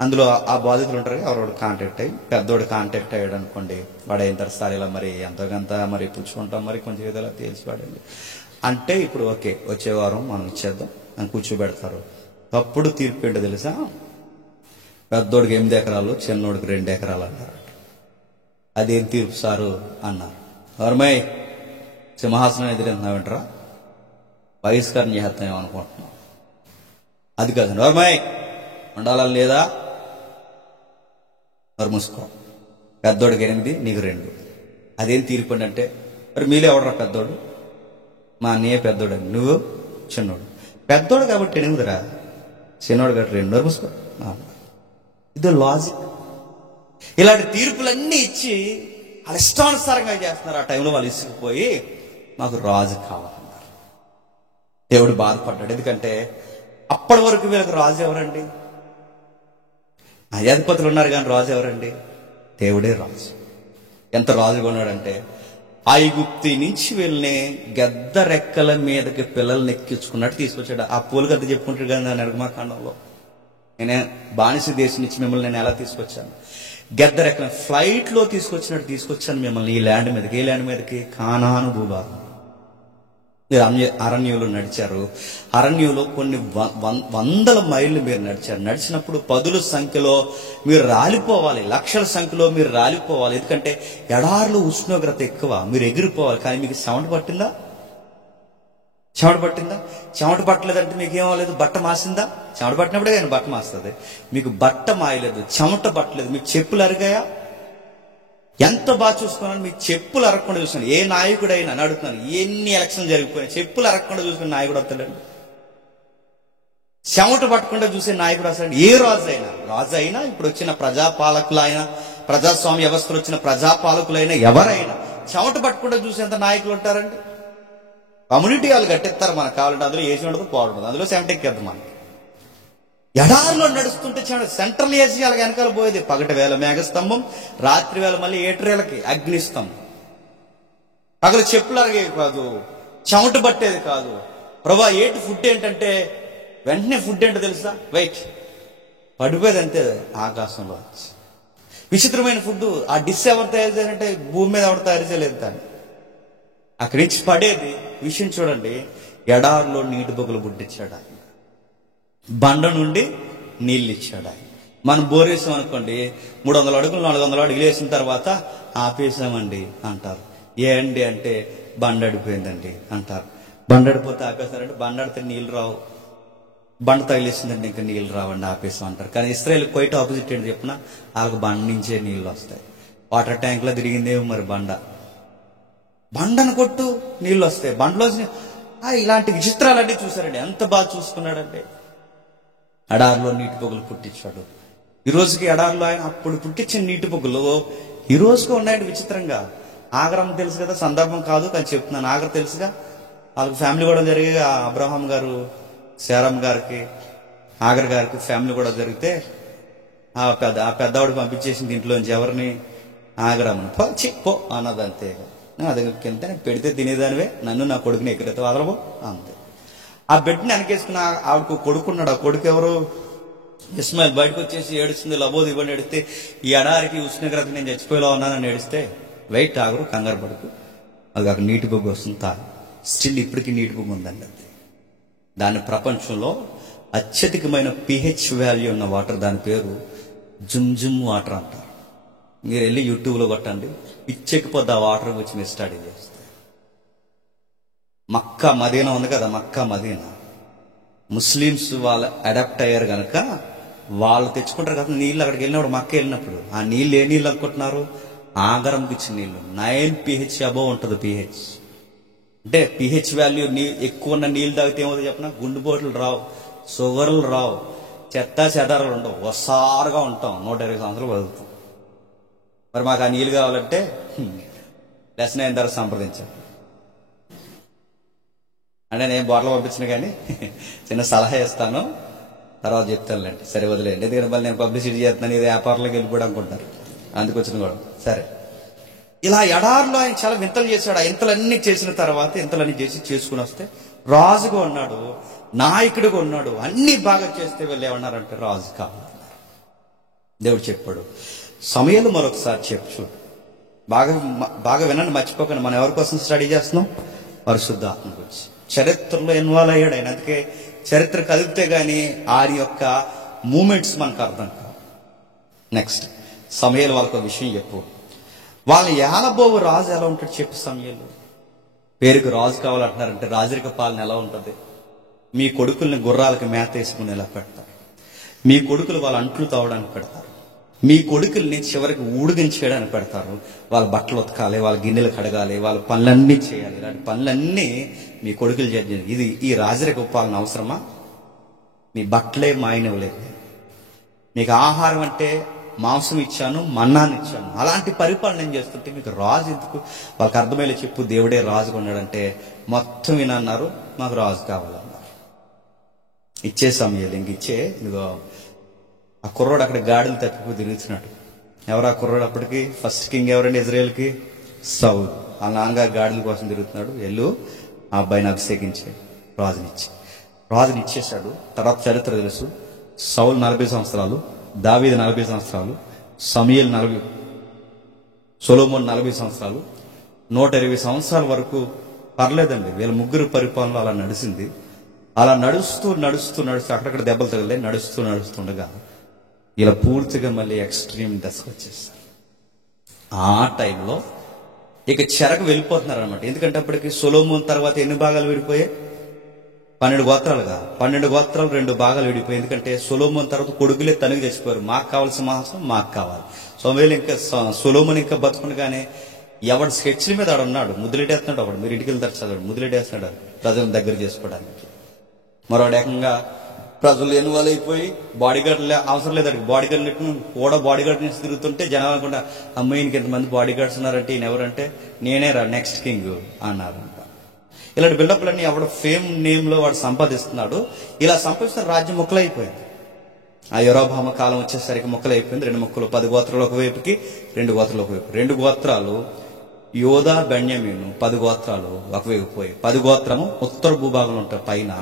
అందులో ఆ బాధితులు ఉంటారు, ఎవరోడు కాంటాక్ట్ అయ్యి పెద్దోడు కాంటాక్ట్ అయ్యాడు అనుకోండి, వాడు అయిన తర్వాత సార్ ఇలా మరి ఎంతోకంత మరి పుచ్చుకుంటాం, మరి కొంచెం ఏదోలా తేల్చివాడండి అంటే, ఇప్పుడు ఓకే వచ్చే వారం మనం ఇచ్చేద్దాం అని కూర్చోబెడతారు. అప్పుడు తీర్పు ఏంటో తెలుసా? పెద్దోడికి 8 ఎకరాలు, చిన్నోడికి 2 ఎకరాలు అన్నారు. అదేం తీర్పు సారు అన్నారు. వర్మయ్ సింహాసనం ఎదురెళ్తున్నావేంటరా, బహిష్కరణ చేస్తామేమో అనుకుంటున్నాం. అది కాదు, వర్మయ్ ఉండాలని లేదా, మరి మూసుకో, పెద్దోడికి 8 నీకు 2. అదేం తీర్పు అంటే, మరి మీలో ఎవడరా పెద్దోడు? మా అన్నయ్య పెద్దోడు అని, నువ్వు చిన్నోడు. పెద్దోడు కాబట్టి 8రా, చిన్నోడు కాబట్టి 2. మూసుకో. ఇది లాజిక్. ఇలాంటి తీర్పులన్నీ ఇచ్చి వాళ్ళ ఇష్టానుసారంగా చేస్తున్నారు. ఆ టైంలో వాళ్ళు ఇసుకుపోయి మాకు రాజు కావాలన్నారు. దేవుడు బాధపడ్డాడు. ఎందుకంటే అప్పటి వరకు వీళ్ళకి రాజు ఎవరండి? న్యాయాధిపతులు ఉన్నారు కానీ రాజు ఎవరండి? దేవుడే రాజు. ఎంత రాజుగా ఉన్నాడంటే, ఐగుప్తి నుంచి వీళ్ళని గద్ద రెక్కల మీదకి పిల్లల్ని ఎక్కించుకున్నట్టు తీసుకొచ్చాడు. ఆ పూలు గద్ద చెప్పుకుంటాడు కదా నిర్గమాకాండంలో, నేనే బానిస దేశం నుంచి మిమ్మల్ని నేను ఎలా తీసుకొచ్చాను, గద్ద రెక్కల ఫ్లైట్లో తీసుకొచ్చినట్టు తీసుకొచ్చాను మిమ్మల్ని ఈ ల్యాండ్ మీదకి. ఏ ల్యాండ్ మీదకి? కానాను భూభాగం. అరణ్యంలో నడిచారు. అరణ్యంలో కొన్ని వందల మైళ్ళు మీరు నడిచారు. నడిచినప్పుడు 10ల సంఖ్యలో మీరు రాలిపోవాలి, లక్షల సంఖ్యలో మీరు రాలిపోవాలి. ఎందుకంటే ఎడారిలో ఉష్ణోగ్రత ఎక్కువ, మీరు ఎగిరిపోవాలి. కానీ మీకు చెమట పట్టిందా? చెమట పట్టిందా? చెమట పట్టలేదంటే మీకు ఏమవలేదు? బట్ట మాసిందా? చెమట పట్టినప్పుడే కానీ బట్ట మాస్తుంది. మీకు బట్ట మాయలేదు, చెమట పట్టలేదు. మీకు చెప్పులు అరిగాయా? ఎంత బాగా చూసుకున్నాను, మీ చెప్పులు అరగకుండా చూసుకున్నాను. ఏ నాయకుడైనా అడుగుతున్నాను, ఎన్ని ఎలక్షన్ జరిగిపోయినా చెప్పులు అరగకుండా చూసుకుని నాయకుడు వస్తాడండి? చెమట పట్టకుండా చూసే నాయకుడు వస్తాడు? ఏ రాజు అయినా ఇప్పుడు వచ్చిన ప్రజాపాలకులైనా, ప్రజాస్వామ్య వ్యవస్థలో వచ్చిన ప్రజాపాలకులైనా ఎవరైనా చెమట పట్టకుండా చూసేంత నాయకులు ఉంటారండి? కమ్యూనిటీ వాళ్ళు కట్టిస్తారు మనకు కావాలంటే, అందులో ఏసీ ఉండదు, పవర్ ఉండదు, అందులో చెమట ఎక్కేద్దాం మనకి. ఎడారిలో నడుస్తుంటే సెంట్రల్ ఏసీ వాళ్ళకి వెనకాల పోయేది. పగటి వేళ మేఘస్తంభం, రాత్రి వేళ మళ్ళీ 7 అగ్నిస్తంభం. పగలు చెప్పులు అరిగేవి కాదు, చెమట పట్టేది కాదు. ప్రభా ఏంటి ఫుడ్ ఏంటంటే, వెంటనే ఫుడ్ ఏంటో తెలుసా? వెయిట్ పడిపోయేది అంతే ఆకాశంలో. విచిత్రమైన ఫుడ్. ఆ డిష్ ఎవరు తయారు చేయాలంటే భూమి మీద ఎవరు తయారు చేయలేదు. దాన్ని అక్కడి నుంచి పడేది. విషయం చూడండి, ఎడారిలో నీటి బొగ్గులు పుట్టించాడు ఆయన, బండ నుండి నీళ్ళు ఇచ్చాడు ఆయన. మనం బోరేసాం అనుకోండి, 300 అడుగులు 400 అడుగులు వేసిన తర్వాత ఆపేసామండి అంటారు. ఏంటి అంటే బండ అడిపోయిందండి అంటారు. బండ అడిపోతే ఆపేస్తారంటే, బండ అడితే నీళ్ళు రావు, బండ తగిలేసిందంటే ఇంకా నీళ్ళు రావండి ఆపేసాం అంటారు. కానీ ఇస్రాయేల్ క్వైట్ ఆపోజిట్ ఏంటి చెప్పిన, వాళ్ళకి బండ నుంచే నీళ్ళు వస్తాయి. వాటర్ ట్యాంక్లో తిరిగిందేమో మరి బండను కొట్టు నీళ్ళు వస్తాయి, బండలో. ఇలాంటి విచిత్రాలన్నీ చూసారండి. ఎంత బాగా చూసుకున్నాడంటే, ఎడారిలో నీటి పొగలు పుట్టించాడు. ఈ రోజుకి ఎడారిలో ఆయన అప్పుడు పుట్టించిన నీటి పొగలు ఈ రోజుకి ఉన్నాయండి విచిత్రంగా. ఆగరం తెలుసు కదా, సందర్భం కాదు కానీ చెప్తున్నాను. ఆగర తెలుసుగా, వాళ్ళకి ఫ్యామిలీ కూడా జరిగే, అబ్రహాం గారు శారమ్ గారికి ఆగర్ గారికి ఫ్యామిలీ కూడా జరిగితే ఆ పెద్దవాడు పంపించేసింది ఇంట్లోంచి. ఎవరిని? ఆగరమ్మను. పో అన్నది అంతే. నా దగ్గరికి వెళ్తే పెడితే తినేదానివే, నన్ను నా కొడుకుని ఎక్కడైతే వదలబో అంతే. ఆ బిడ్డని వెనకేసుకుని ఆవిడకు కొడుకున్నాడు. ఆ కొడుకు ఎవరు? ఇస్మాయిల్ బయటకు వచ్చేసి ఏడుస్తుంది, లబోది ఇవ్వండి ఏడిస్తే, ఈ ఎడారికి ఉష్ణోగ్రత నేను చచ్చిపోయేలా ఉన్నానని ఏడిస్తే, వెయిట్ ఆగరు, కంగారు పడుకు, అది అక్కడ నీటి బొగ్గు వస్తుంది తాగు. స్టిల్ ఇప్పటికీ నీటి బొగ్గు ఉందండి. అది దాని ప్రపంచంలో అత్యధికమైన pH వాల్యూ ఉన్న వాటర్, దాని పేరు జుమ్ వాటర్ అంటారు. మీరు వెళ్ళి యూట్యూబ్లో కొట్టండి, పిచ్చెక్కిపోద్ది ఆ వాటర్ గురించి మీరు స్టడీ చేస్తే. మక్కా మదీనా ఉంది కదా, మక్కా మదీనా ముస్లిమ్స్ వాళ్ళు అడాప్ట్ అయ్యారు కనుక వాళ్ళు తెచ్చుకుంటారు కదా నీళ్ళు. అక్కడికి వెళ్ళినప్పుడు మక్క వెళ్ళినప్పుడు ఆ నీళ్ళు ఏ నీళ్ళు అనుకుంటున్నారు? ఆగరంకి ఇచ్చిన నీళ్ళు. 9 pH అబోవ్ ఉంటుంది pH. అంటే pH వాల్యూ ఎక్కువ ఉన్న నీళ్ళు తాగితే ఏమవుతుంది చెప్పిన? గుండెపోట్లు రావు, షుగర్లు రావు, చెత్త చెదారాలు ఉండవు, ఒసారుగా ఉంటాం, 120 సంవత్సరాలు బతుకుతాం. మరి మాకు ఆ నీళ్ళు కావాలంటే లెసన్ అయిన తర్వాత సంప్రదించాలి. అంటే నేను బాటలు పంపించిన కానీ చిన్న సలహా ఇస్తాను, తర్వాత చెప్తానులేండి. సరే వదిలేండి, ఎందుకంటే మళ్ళీ నేను పబ్లిసిటీ చేస్తున్నాను, ఇది వ్యాపారంలోకి వెళ్ళిపోవడం అనుకుంటారు, అందుకు వచ్చిన కూడా. సరే, ఇలా ఎడారిలో ఆయన చాలా వింతలు చేశాడు. ఆ ఇంతలన్నీ చేసిన తర్వాత ఇంతలన్నీ చేసుకుని వస్తే రాజుగా ఉన్నాడు, నాయకుడిగా ఉన్నాడు, అన్ని బాగా చేస్తే వీళ్ళు ఏమన్నారంటే రాజు కావాలి. దేవుడు చెప్పాడు. సమయాలు మరొకసారి చెప్పు చూడు, బాగా వినండి, మర్చిపోకండి. మనం ఎవరి కోసం స్టడీ చేస్తున్నాం? పరిశుద్ధాత్మ గురించి. చరిత్రలో ఇన్వాల్వ్ అయ్యాడు ఆయన. అందుకే చరిత్ర కదిలితే గానీ ఆయన యొక్క మూమెంట్స్ మనకు అర్థం కావు. నెక్స్ట్ సమయాలు వాళ్ళకు విషయం చెప్పు. వాళ్ళ ఏలబోవు రాజు ఎలా ఉంటాడు చెప్పు. సమయాలు పేరుకు రాజు కావాలంటున్నారంటే రాజరిక పాలన ఎలా ఉంటుంది? మీ కొడుకుల్ని గుర్రాలకు మేత వేసుకునేలా పెడతారు, మీ కొడుకులు వాళ్ళ అంట్లు తవ్వడానికి పెడతారు, మీ కొడుకుల్ని చివరికి ఊడిగించేయడానికి పెడతారు. వాళ్ళ బట్టలు ఉతకాలి, వాళ్ళ గిన్నెలు కడగాలి, వాళ్ళ పనులన్నీ చేయాలి. ఇలాంటి పనులన్నీ మీ కొడుకులు చేయాలి. ఇది ఈ రాజరిక పాలన అవసరమా? మీ బట్టలే మాయనవ్వలేదు, మీకు ఆహారం అంటే మాంసం ఇచ్చాను, మన్నాన్ని ఇచ్చాను, అలాంటి పరిపాలన నేను చేస్తుంటే మీకు రాజు ఎందుకు? వాళ్ళకి అర్థమయ్యే చెప్పు. దేవుడే రాజుగా ఉన్నాడంటే మొత్తం వినన్నారు, మాకు రాజు కావాలన్నారు. ఇచ్చే సమయాలు ఇంక ఇదిగో ఆ కుర్రోడు అక్కడ గాడిలు తప్పిపోయి తిరుగుతున్నాడు. ఎవరు ఆ కుర్రోడు? అప్పటికి ఫస్ట్ కింగ్ ఎవరండి ఇజ్రాయెల్కి? సౌల్. ఆ నాన్నగారు గాడిల కోసం తిరుగుతున్నాడు. వెళ్ళు ఆ అబ్బాయిని అభిషేకించే రాజునిచ్చేశాడు. తర్వాత చరిత్ర తెలుసు. సౌల్ 40 సంవత్సరాలు, దావీదు 40 సంవత్సరాలు, సమూయేలు 40, సొలొమోను 40 సంవత్సరాలు, 120 సంవత్సరాల వరకు పర్లేదండి. వీళ్ళ ముగ్గురు పరిపాలన అలా నడిచింది. అలా నడుస్తూ అక్కడక్కడ దెబ్బలు తగిలే నడుస్తుండగా ఇలా పూర్తిగా మళ్ళీ ఎక్స్ట్రీమ్ దశకు వచ్చేస్తారు. ఆ టైంలో ఇక చెరకు వెళ్ళిపోతున్నారు అనమాట. ఎందుకంటే అప్పటికి సొలొమోను తర్వాత ఎన్ని భాగాలు విడిపోయాయి? 12 గోత్రాలుగా 12 గోత్రాలు 2 భాగాలు విడిపోయాయి. ఎందుకంటే సొలొమోను తర్వాత కొడుకులే తనకి తెచ్చిపోయారు. మాకు కావాల్సిన సింహాసనం మాకు కావాలి. సొలొమోను ఇంకా బతుకుండగానే ఎవడు స్కెచ్ల మీద ఆడు ఉన్నాడు, ముద్దులేటేస్తున్నాడు. ఒకడు మీరు ఇంటికి వెళ్తారు చదవడు, ముద్దులేటేస్తున్నాడు ప్రజలను దగ్గర చేసుకోవడానికి. మరోడు ఏకంగా ప్రజలు ఇన్వాల్వ్ అయిపోయి బాడీగార్డ్ అవసరం లేదు, అడిగి బాడీగార్డ్ కూడా బాడీగార్డ్ నుంచి తిరుగుతుంటే జనాలు అనుకుంటా అమ్మాయికి ఎంతమంది బాడీగార్డ్స్ ఉన్నారంటే ఈయన ఎవరంటే నేనే రా నెక్స్ట్ కింగ్ అన్నారంట. ఇలాంటి బిల్డప్లన్నీ ఎవడు ఫేమ్ నేమ్ లో వాడు సంపాదిస్తున్నాడు. ఇలా సంపాదిస్తున్న రాజ్యం ముక్కలైపోయింది. ఆ యెరోబామ కాలం వచ్చేసరికి ముక్కలైపోయింది. 2 ముక్కలు, 10 గోత్రాలు ఒకవైపుకి, 2 గోత్రాలు ఒకవైపు. 2 గోత్రాలు యోధా బెన్యామీను, 10 గోత్రాలు ఒకవైపు పోయి. 10 గోత్రము ఉత్తర భూభాగంలో ఉంటాయి పైన,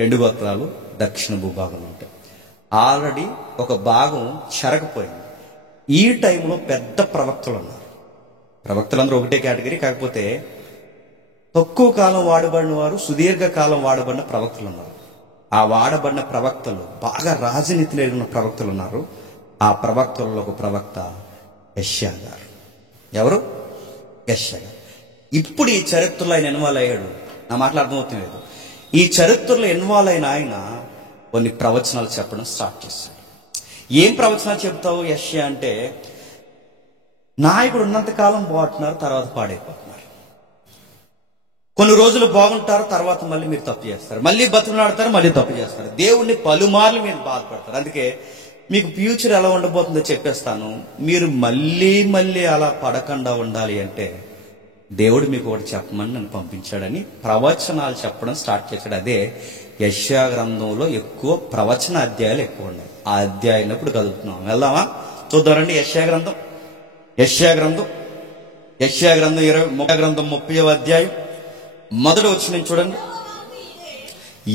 2 గోత్రాలు దక్షిణ భూభాగంలో ఉంటాయి. ఆల్రెడీ ఒక భాగం చెరకపోయింది. ఈ టైంలో పెద్ద ప్రవక్తలు ఉన్నారు. ప్రవక్తలందరూ ఒకటే కేటగిరీ, కాకపోతే తక్కువ కాలం వాడబడిన వారు, సుదీర్ఘ కాలం వాడబడిన ప్రవక్తలు ఉన్నారు. ఆ వాడబడిన ప్రవక్తలు బాగా రాజనీతి నేర్పిన ప్రవక్తలు ఉన్నారు. ఆ ప్రవక్తలలో ఒక ప్రవక్త యెషయా గారు. ఎవరు? యెషయా గారు. ఇప్పుడు ఈ చరిత్రలో ఆయన ఇన్వాల్వ్ అయ్యాడు. నా మాటలు అర్థమవుతుంది. ఈ చరిత్రలో ఇన్వాల్వ్ అయిన ఆయన కొన్ని ప్రవచనాలు చెప్పడం స్టార్ట్ చేశాడు. ఏం ప్రవచనాలు చెప్తావు యెషయా అంటే, నాయకుడు ఉన్నంతకాలం బాగుంటున్నారు, తర్వాత పాడైపోతున్నారు. కొన్ని రోజులు బాగుంటారు, తర్వాత మళ్ళీ మీరు తప్పు చేస్తారు, మళ్ళీ బతుకులాడతారు, మళ్ళీ తప్పు చేస్తారు. దేవుణ్ణి పలుమార్లు మీరు బాధపడతారు. అందుకే మీకు ఫ్యూచర్ ఎలా ఉండబోతుందో చెప్పేస్తాను. మీరు మళ్ళీ అలా పడకుండా ఉండాలి అంటే దేవుడు మీకు ఒకటి చెప్పమని నన్ను పంపించాడని ప్రవచనాలు చెప్పడం స్టార్ట్ చేశాడు. అదే యెషయా గ్రంథంలో ఎక్కువ ప్రవచన అధ్యాయాలు ఎక్కువ ఉన్నాయి. ఆ అధ్యాయం ఇప్పుడు కదులుతున్నాం. వెళ్దామా? చూద్దామండి. యెషయా గ్రంథం 30వ అధ్యాయం మొదటి వచనం చూడండి.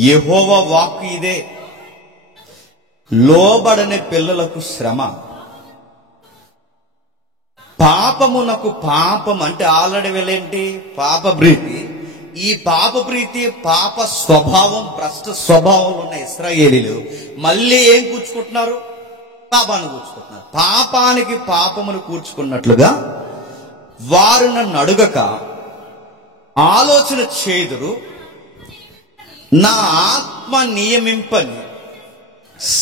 యెహోవా వాక్కు ఇదే, లోబడని పిల్లలకు శ్రమ. పాపమునకు పాపం అంటే ఆల్రెడీ వెళ్ళేంటి పాప ప్రీతి. ఈ పాప ప్రీతి, పాప స్వభావం, భ్రష్ట స్వభావం ఉన్న ఇశ్రాయేలీలు మళ్ళీ ఏం కూర్చుకుంటున్నారు? పాపాన్ని కూర్చుకుంటున్నారు. పాపానికి పాపమును కూర్చుకున్నట్లుగా వారు నన్ను అడుగక ఆలోచన చేదురు, నా ఆత్మ నియమింపని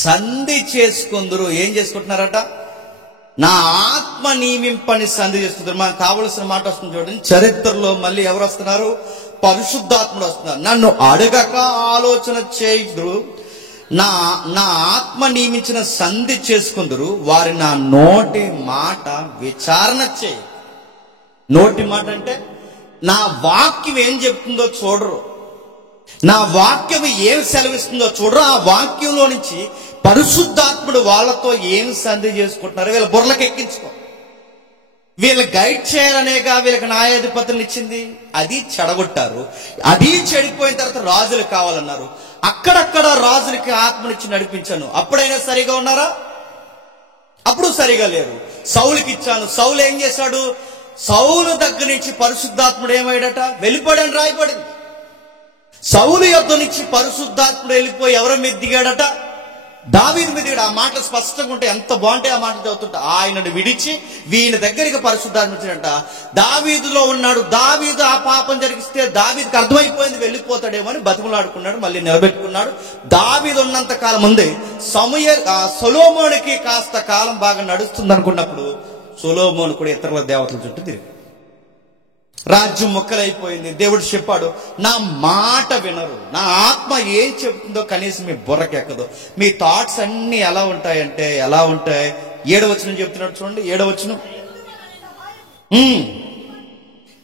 సంధి చేసుకుందరు. ఏం చేసుకుంటున్నారట? నా ఆత్మ నియమింపని సంధి చేసుకుంటారు. మనకు కావలసిన మాట వస్తుంది చూడండి. చరిత్రలో మళ్ళీ ఎవరు వస్తున్నారు? పరిశుద్ధాత్ముడు వస్తున్నారు. నన్ను అడగక ఆలోచన చేయుదురు, నా ఆత్మ నియమించిన సంధి చేసుకుందరు, వారి నా నోటి మాట విచారణ చేయి. నోటి మాట అంటే నా వాక్యం ఏం చెప్తుందో చూడరు, నా వాక్యం ఏం సెలవిస్తుందో చూడరు. ఆ వాక్యంలో నుంచి పరిశుద్ధాత్ముడు వాళ్ళతో ఏం సంధి చేసుకుంటున్నారు వీళ్ళ బుర్రలకు ఎక్కించుకో. వీళ్ళు గైడ్ చేయాలనేగా వీళ్ళకి న్యాయాధిపతులు ఇచ్చింది. అది చెడగొట్టారు. అది చెడిపోయిన తర్వాత రాజులు కావాలన్నారు. అక్కడక్కడ రాజులకి ఆత్మనిచ్చి నడిపించాను. అప్పుడైనా సరిగా ఉన్నారా? అప్పుడు సరిగా లేరు. సౌలుకి ఇచ్చాను. సౌలు ఏం చేశాడు? సౌలు దగ్గర నుంచి పరిశుద్ధాత్ముడు ఏమయ్యాడట? వెళ్ళిపోయాడని రాయబడింది. సౌలు యొద్ద నుంచి పరిశుద్ధాత్ముడు వెళ్ళిపోయి ఎవరి మీద దిగాడట? దావీదు మీద దిగాడు. ఆ మాటలు స్పష్టంగా ఉంటాయి. ఎంత బాగుంటాయి ఆ మాటలు చదువుతుంటా. ఆయనను విడిచి వీళ్ళ దగ్గరికి పరిశుద్ధాత్మ వచ్చినట. దావీదులో ఉన్నాడు. దావీదు ఆ పాపం జరిగిస్తే దావీదుకి అర్థమైపోయింది, వెళ్ళిపోతాడేమో అని బతిమలాడుకున్నాడు. మళ్ళీ నిలబెట్టుకున్నాడు. దావీదు ఉన్నంత కాలం ముందే సొలొమోనుకి కాస్త కాలం బాగా నడుస్తుంది అనుకున్నప్పుడు సొలొమోను కూడా ఇతరుల దేవతల చుట్టూ తిరిగి రాజ్యం మొక్కలైపోయింది. దేవుడు చెప్పాడు, నా మాట వినరు, నా ఆత్మ ఏం చెబుతుందో కనీసం మీ బుర్రకెక్కదు. మీ థాట్స్ అన్ని ఎలా ఉంటాయంటే ఎలా ఉంటాయి? 7వ వచనం చెప్తున్నాడు చూడండి. 7వ వచనం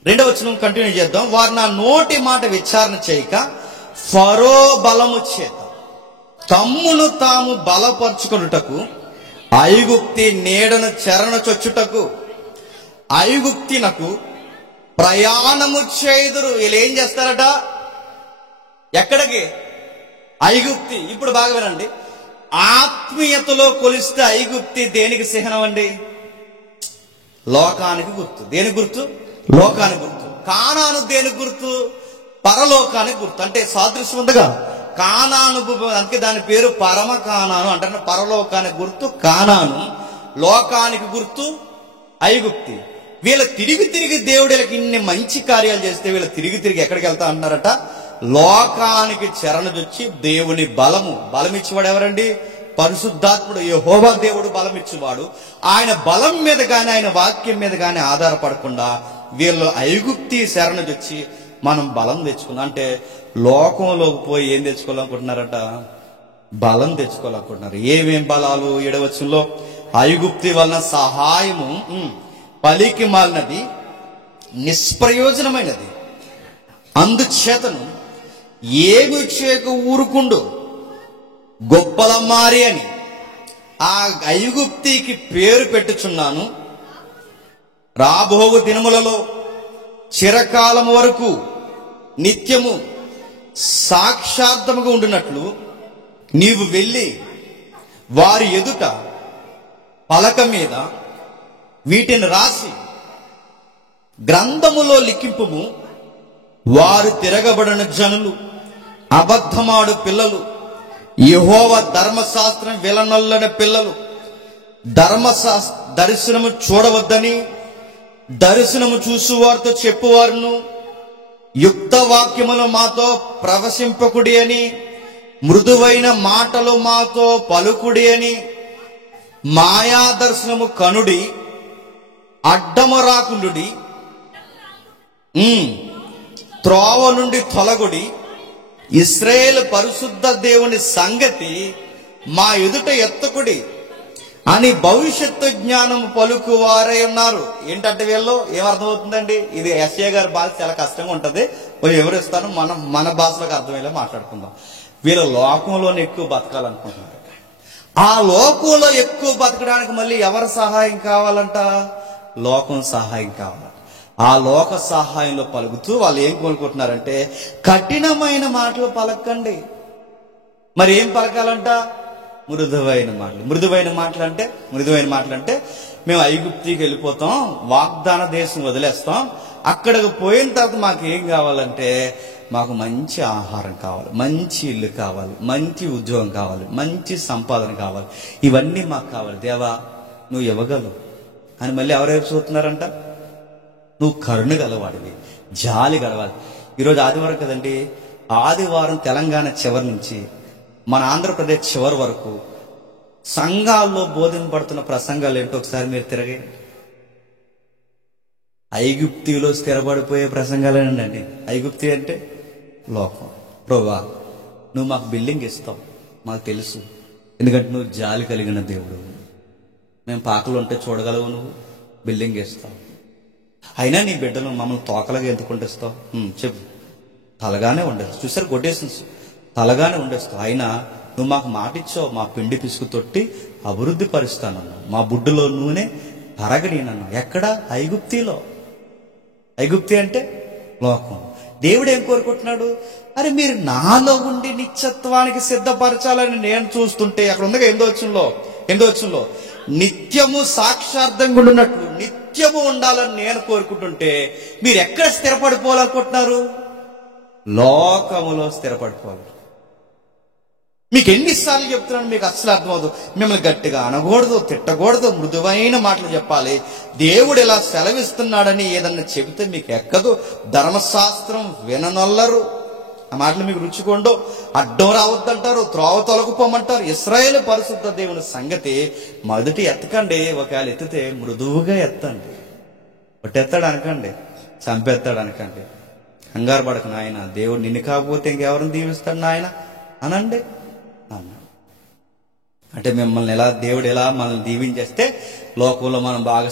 2వ వచనం కంటిన్యూ చేద్దాం. వారు నా నోటి మాట విచారణ చేయక ఫరో బలము చేత తమ్మును తాము బలపరుచుకొనుటకు ఐగుప్తి నీడను చెరను చొచ్చుటకు ఐగుప్తినకు ప్రయాణము చేయుదురు. వీళ్ళు ఏం చేస్తారట? ఎక్కడికి? ఐగుప్తి. ఇప్పుడు బాగా వినండి. ఆత్మీయతలో కొలిస్తే ఐగుప్తి దేనికి చిహ్నం అండి? లోకానికి గుర్తు. దేనికి గుర్తు? లోకానికి గుర్తు. కానాను దేనికి గుర్తు? పరలోకానికి గుర్తు. అంటే సాదృశ్యం ఉందిగా. కానాను, అందుకే దాని పేరు పరమ కానాను అంటే పరలోకానికి గుర్తు కానాను, లోకానికి గుర్తు ఐగుప్తి. వీళ్ళ తిరిగి తిరిగి దేవుడు వీళ్ళకి ఇన్ని మంచి కార్యాలు చేస్తే వీళ్ళు తిరిగి తిరిగి ఎక్కడికి వెళ్తా అంటున్నారట? లోకానికి చెరనదొచ్చి దేవుని బలమిచ్చేవాడు ఎవరండి? పరిశుద్ధాత్ముడు, యెహోవా దేవుడు బలమిచ్చేవాడు. ఆయన బలం మీద గాని ఆయన వాక్యం మీద గాని ఆధారపడకుండా వీళ్ళు ఐగుప్తి శరణొచ్చి మనం బలం తెచ్చుకున్నాం. అంటే లోకంలోకి పోయి ఏం తెచ్చుకోవాలనుకుంటున్నారట? బలం తెచ్చుకోవాలనుకుంటున్నారు. ఏమేం బలాలు? 7వ వచనంలో ఐగుప్తి వలన సహాయము పలికి మాలినది, నిష్ప్రయోజనమైనది, అందుచేతను ఏమి చేయక ఊరుకుండు గొప్పలమ్మారి అని ఆ ఐగుప్తికి పేరు పెట్టుచున్నాను. రాబోవు దినములలో చిరకాలం వరకు నిత్యము సాక్షార్థముగా ఉండునట్లు నీవు వెళ్ళి వారి ఎదుట పలక మీద వీటిని రాసి గ్రంథములో లిఖింపుము. వారు తిరగబడిన జనులు, అబద్ధమాడు పిల్లలు, యెహోవా ధర్మశాస్త్రం విలనొల్లని పిల్లలు, దర్శనము చూడవద్దని దర్శనము చూసువారితో చెప్పువారును, యుక్త వాక్యములు మాతో ప్రవశింపకుడి అని, మృదువైన మాటలు మాతో పలుకుడి అని, మాయా దర్శనము కనుడి, అడ్డము రాకుండుడి, త్రోవ నుండి తొలగుడి, ఇశ్రాయేలు పరిశుద్ధ దేవుని సంగతి మా ఎదుట ఎత్తకుడి అని భవిష్యత్తు జ్ఞానం పలుకువారై ఉన్నారు. ఏంటంటే వీళ్ళు ఏమర్థమవుతుందండి? ఇది ఎస్ఏ గారి భాష చాలా కష్టంగా ఉంటది. ఎవరిస్తాను మన భాషలోకి అర్థమయ్యేలా మాట్లాడుకుందాం. వీళ్ళు లోకంలోనే ఎక్కువ బతకాలనుకుంటున్నారు. ఆ లోకంలో ఎక్కువ బతకడానికి మళ్ళీ ఎవరి సహాయం కావాలంట? లోకం సహాయం కావాలి. ఆ లోక సహాయంలో పలుకుతూ వాళ్ళు ఏం కోరుకుంటున్నారంటే కఠినమైన మాటలు పలకండి. మరి ఏం పలకాలంట? మృదువైన మాటలు అంటే మేము ఐగుప్తికి వెళ్ళిపోతాం, వాగ్దాన దేశం వదిలేస్తాం, అక్కడికి పోయిన తర్వాత మాకు ఏం కావాలంటే మాకు మంచి ఆహారం కావాలి, మంచి ఇల్లు కావాలి, మంచి ఉద్యోగం కావాలి, మంచి సంపాదన కావాలి, ఇవన్నీ మాకు కావాలి దేవా, నువ్వు ఇవ్వగలవు అని మళ్ళీ ఎవరైపు చూస్తున్నారంట? నువ్వు కరుణ గలవాడివి, జాలి గలవాలి. ఈరోజు ఆదివారం కదండి, ఆదివారం తెలంగాణ చివరి నుంచి మన ఆంధ్రప్రదేశ్ చివరి వరకు సంఘాల్లో బోధింపబడుతున్న ప్రసంగాలు ఏంటో ఒకసారి మీరు తిరగండి. ఐగుప్తిలో స్థిరపడిపోయే ప్రసంగాలేనండి. ఐగుప్తి అంటే లోకం. ప్రభువా, నువ్వు మాకు బిల్డింగ్ ఇస్తావు, మాకు తెలుసు, ఎందుకంటే నువ్వు జాలి కలిగిన దేవుడు. మేము పాకలు ఉంటే చూడగలవు, నువ్వు బిల్డింగ్ ఇస్తావు. అయినా నీ బిడ్డలు మమ్మల్ని తోకలాగా ఎందుకు వండిస్తావు? చెప్పు. తలగానే వండేస్తావు. చూసారు కొటేషన్స్, తలగానే వండేస్తావు. అయినా నువ్వు మాకు మాట ఇచ్చావు, మా పిండి పిసుకు తొట్టి అభివృద్ధి పరుస్తానన్నా, మా బుడ్డులో నూనె తరగడినన్నా. ఎక్కడ? ఐగుప్తిలో. ఐగుప్తి అంటే లోకం. దేవుడు ఏం కోరుకుంటున్నాడు? అరే మీరు నాలో ఉండి నిత్యత్వానికి సిద్ధపరచాలని నేను చూస్తుంటే, అక్కడ ఉందిగా 8వ వచనంలో నిత్యము సాక్షార్థంగా ఉన్నట్లు నిత్యము ఉండాలని నేను కోరుకుంటుంటే మీరు ఎక్కడ స్థిరపడిపోవాలనుకుంటున్నారు? లోకములో స్థిరపడిపోవాలి. మీకు ఎన్నిసార్లు చెప్తున్నాను, మీకు అస్సలు అర్థమవుతుంది. మిమ్మల్ని గట్టిగా అనకూడదు, తిట్టకూడదు, మృదువైన మాటలు చెప్పాలి. దేవుడు ఇలా సెలవిస్తున్నాడని ఏదన్నా చెబితే మీకు ఎక్కదు. ధర్మశాస్త్రం విననొల్లరు. ఆ మాటలు మీకు రుచికొండో. అడ్డం రావద్దంటారు, త్రోవ తొలగిపోమంటారు. ఇశ్రాయేలు పరిశుద్ధ దేవుని సంగతి మొదటి ఎత్తకండి. ఒకవేళ ఎత్తితే మృదువుగా ఎత్తండి. ఒట్టెత్తాడు అనకండి, చంపేస్తాడు అనకండి. కంగారు పడక నాయన, దేవుడు నిన్ను కాకపోతే ఇంకెవరిని దీవిస్తాడు నాయన అనండి అన్నాడు. అంటే మిమ్మల్ని ఎలా దేవుడు ఎలా మనల్ని దీవించేస్తే లోకంలో మనం బాగా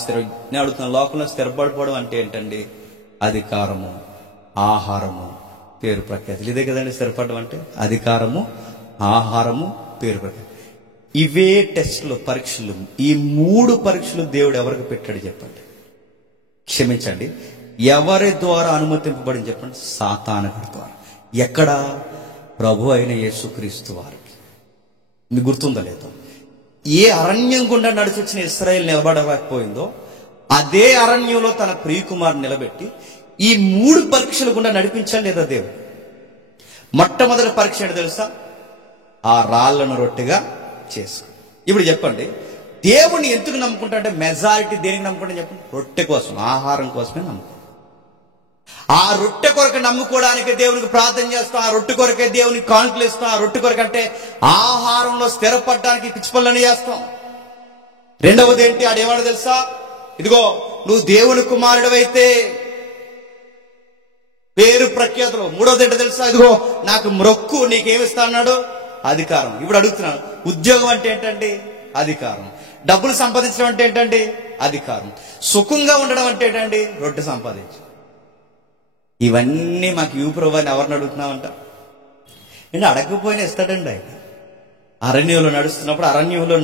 నేను అడుగుతున్నాను, లోకంలో స్థిరపడిపోవడం అంటే ఏంటండి? అధికారము, ఆహారము, పేరు ప్రఖ్యాతులు. ఇదే కదండి స్థిరపడడం అంటే. అధికారము, ఆహారము, పేరు ప్రఖ్యాతి. ఇవే టెస్టులు, పరీక్షలు. ఈ 3 పరీక్షలు దేవుడు ఎవరికి పెట్టాడు చెప్పండి? క్షమించండి, ఎవరి ద్వారా అనుమతింపబడింది చెప్పండి? సాతానుడి ద్వారా. ఎక్కడ? ప్రభు అయిన యేసుక్రీస్తు వారికి. మీకు గుర్తుందా లేదో? ఏ అరణ్యం గుండా నడిచి వచ్చిన ఇశ్రాయేలు నిలబడలేకపోయిందో అదే అరణ్యంలో తన ప్రియకుమారుని నిలబెట్టి ఈ 3 పరీక్షల గుండా నడిపించాలి లేదా దేవుడు? మొట్టమొదటి పరీక్ష ఏంటో తెలుసా? ఆ రాళ్లను రొట్టెగా చేసుకో. ఇప్పుడు చెప్పండి, దేవుణ్ణి ఎందుకు నమ్ముకుంటా అంటే మెజారిటీ దేనికి నమ్ముకుంటా చెప్పండి? రొట్టె కోసం, ఆహారం కోసమే నమ్ముకుంటాం. ఆ రొట్టె కొరకు నమ్ముకోవడానికి దేవునికి ప్రార్థన చేస్తాం. ఆ రొట్టె కొరకే దేవునికి కానుకలు ఇస్తాం. ఆ రొట్టె కొరకు అంటే ఆహారంలో స్థిరపడడానికి పిచ్చి పనులని చేస్తాం. రెండవది ఏంటి? ఆడేవాడు తెలుసా? ఇదిగో నువ్వు దేవుని కుమారుడు అయితే పేరు ప్రఖ్యాతులు. మూడవది ఏంటో తెలుసా? ఇదిగో నాకు మ్రొక్కు, నీకేమిస్తా అన్నాడు? అధికారం. ఇప్పుడు అడుగుతున్నాను, ఉద్యోగం అంటే ఏంటండి? అధికారం. డబ్బులు సంపాదించడం అంటే ఏంటండి? అధికారం. సుఖంగా ఉండడం అంటే ఏంటండి? రొట్టె సంపాదించు. ఇవన్నీ మాకు ప్రభు అని ఎవరిని అడుగుతున్నామంట? నేను అడగకపోయినా ఇస్తాడండి ఆయన. అరణ్యంలో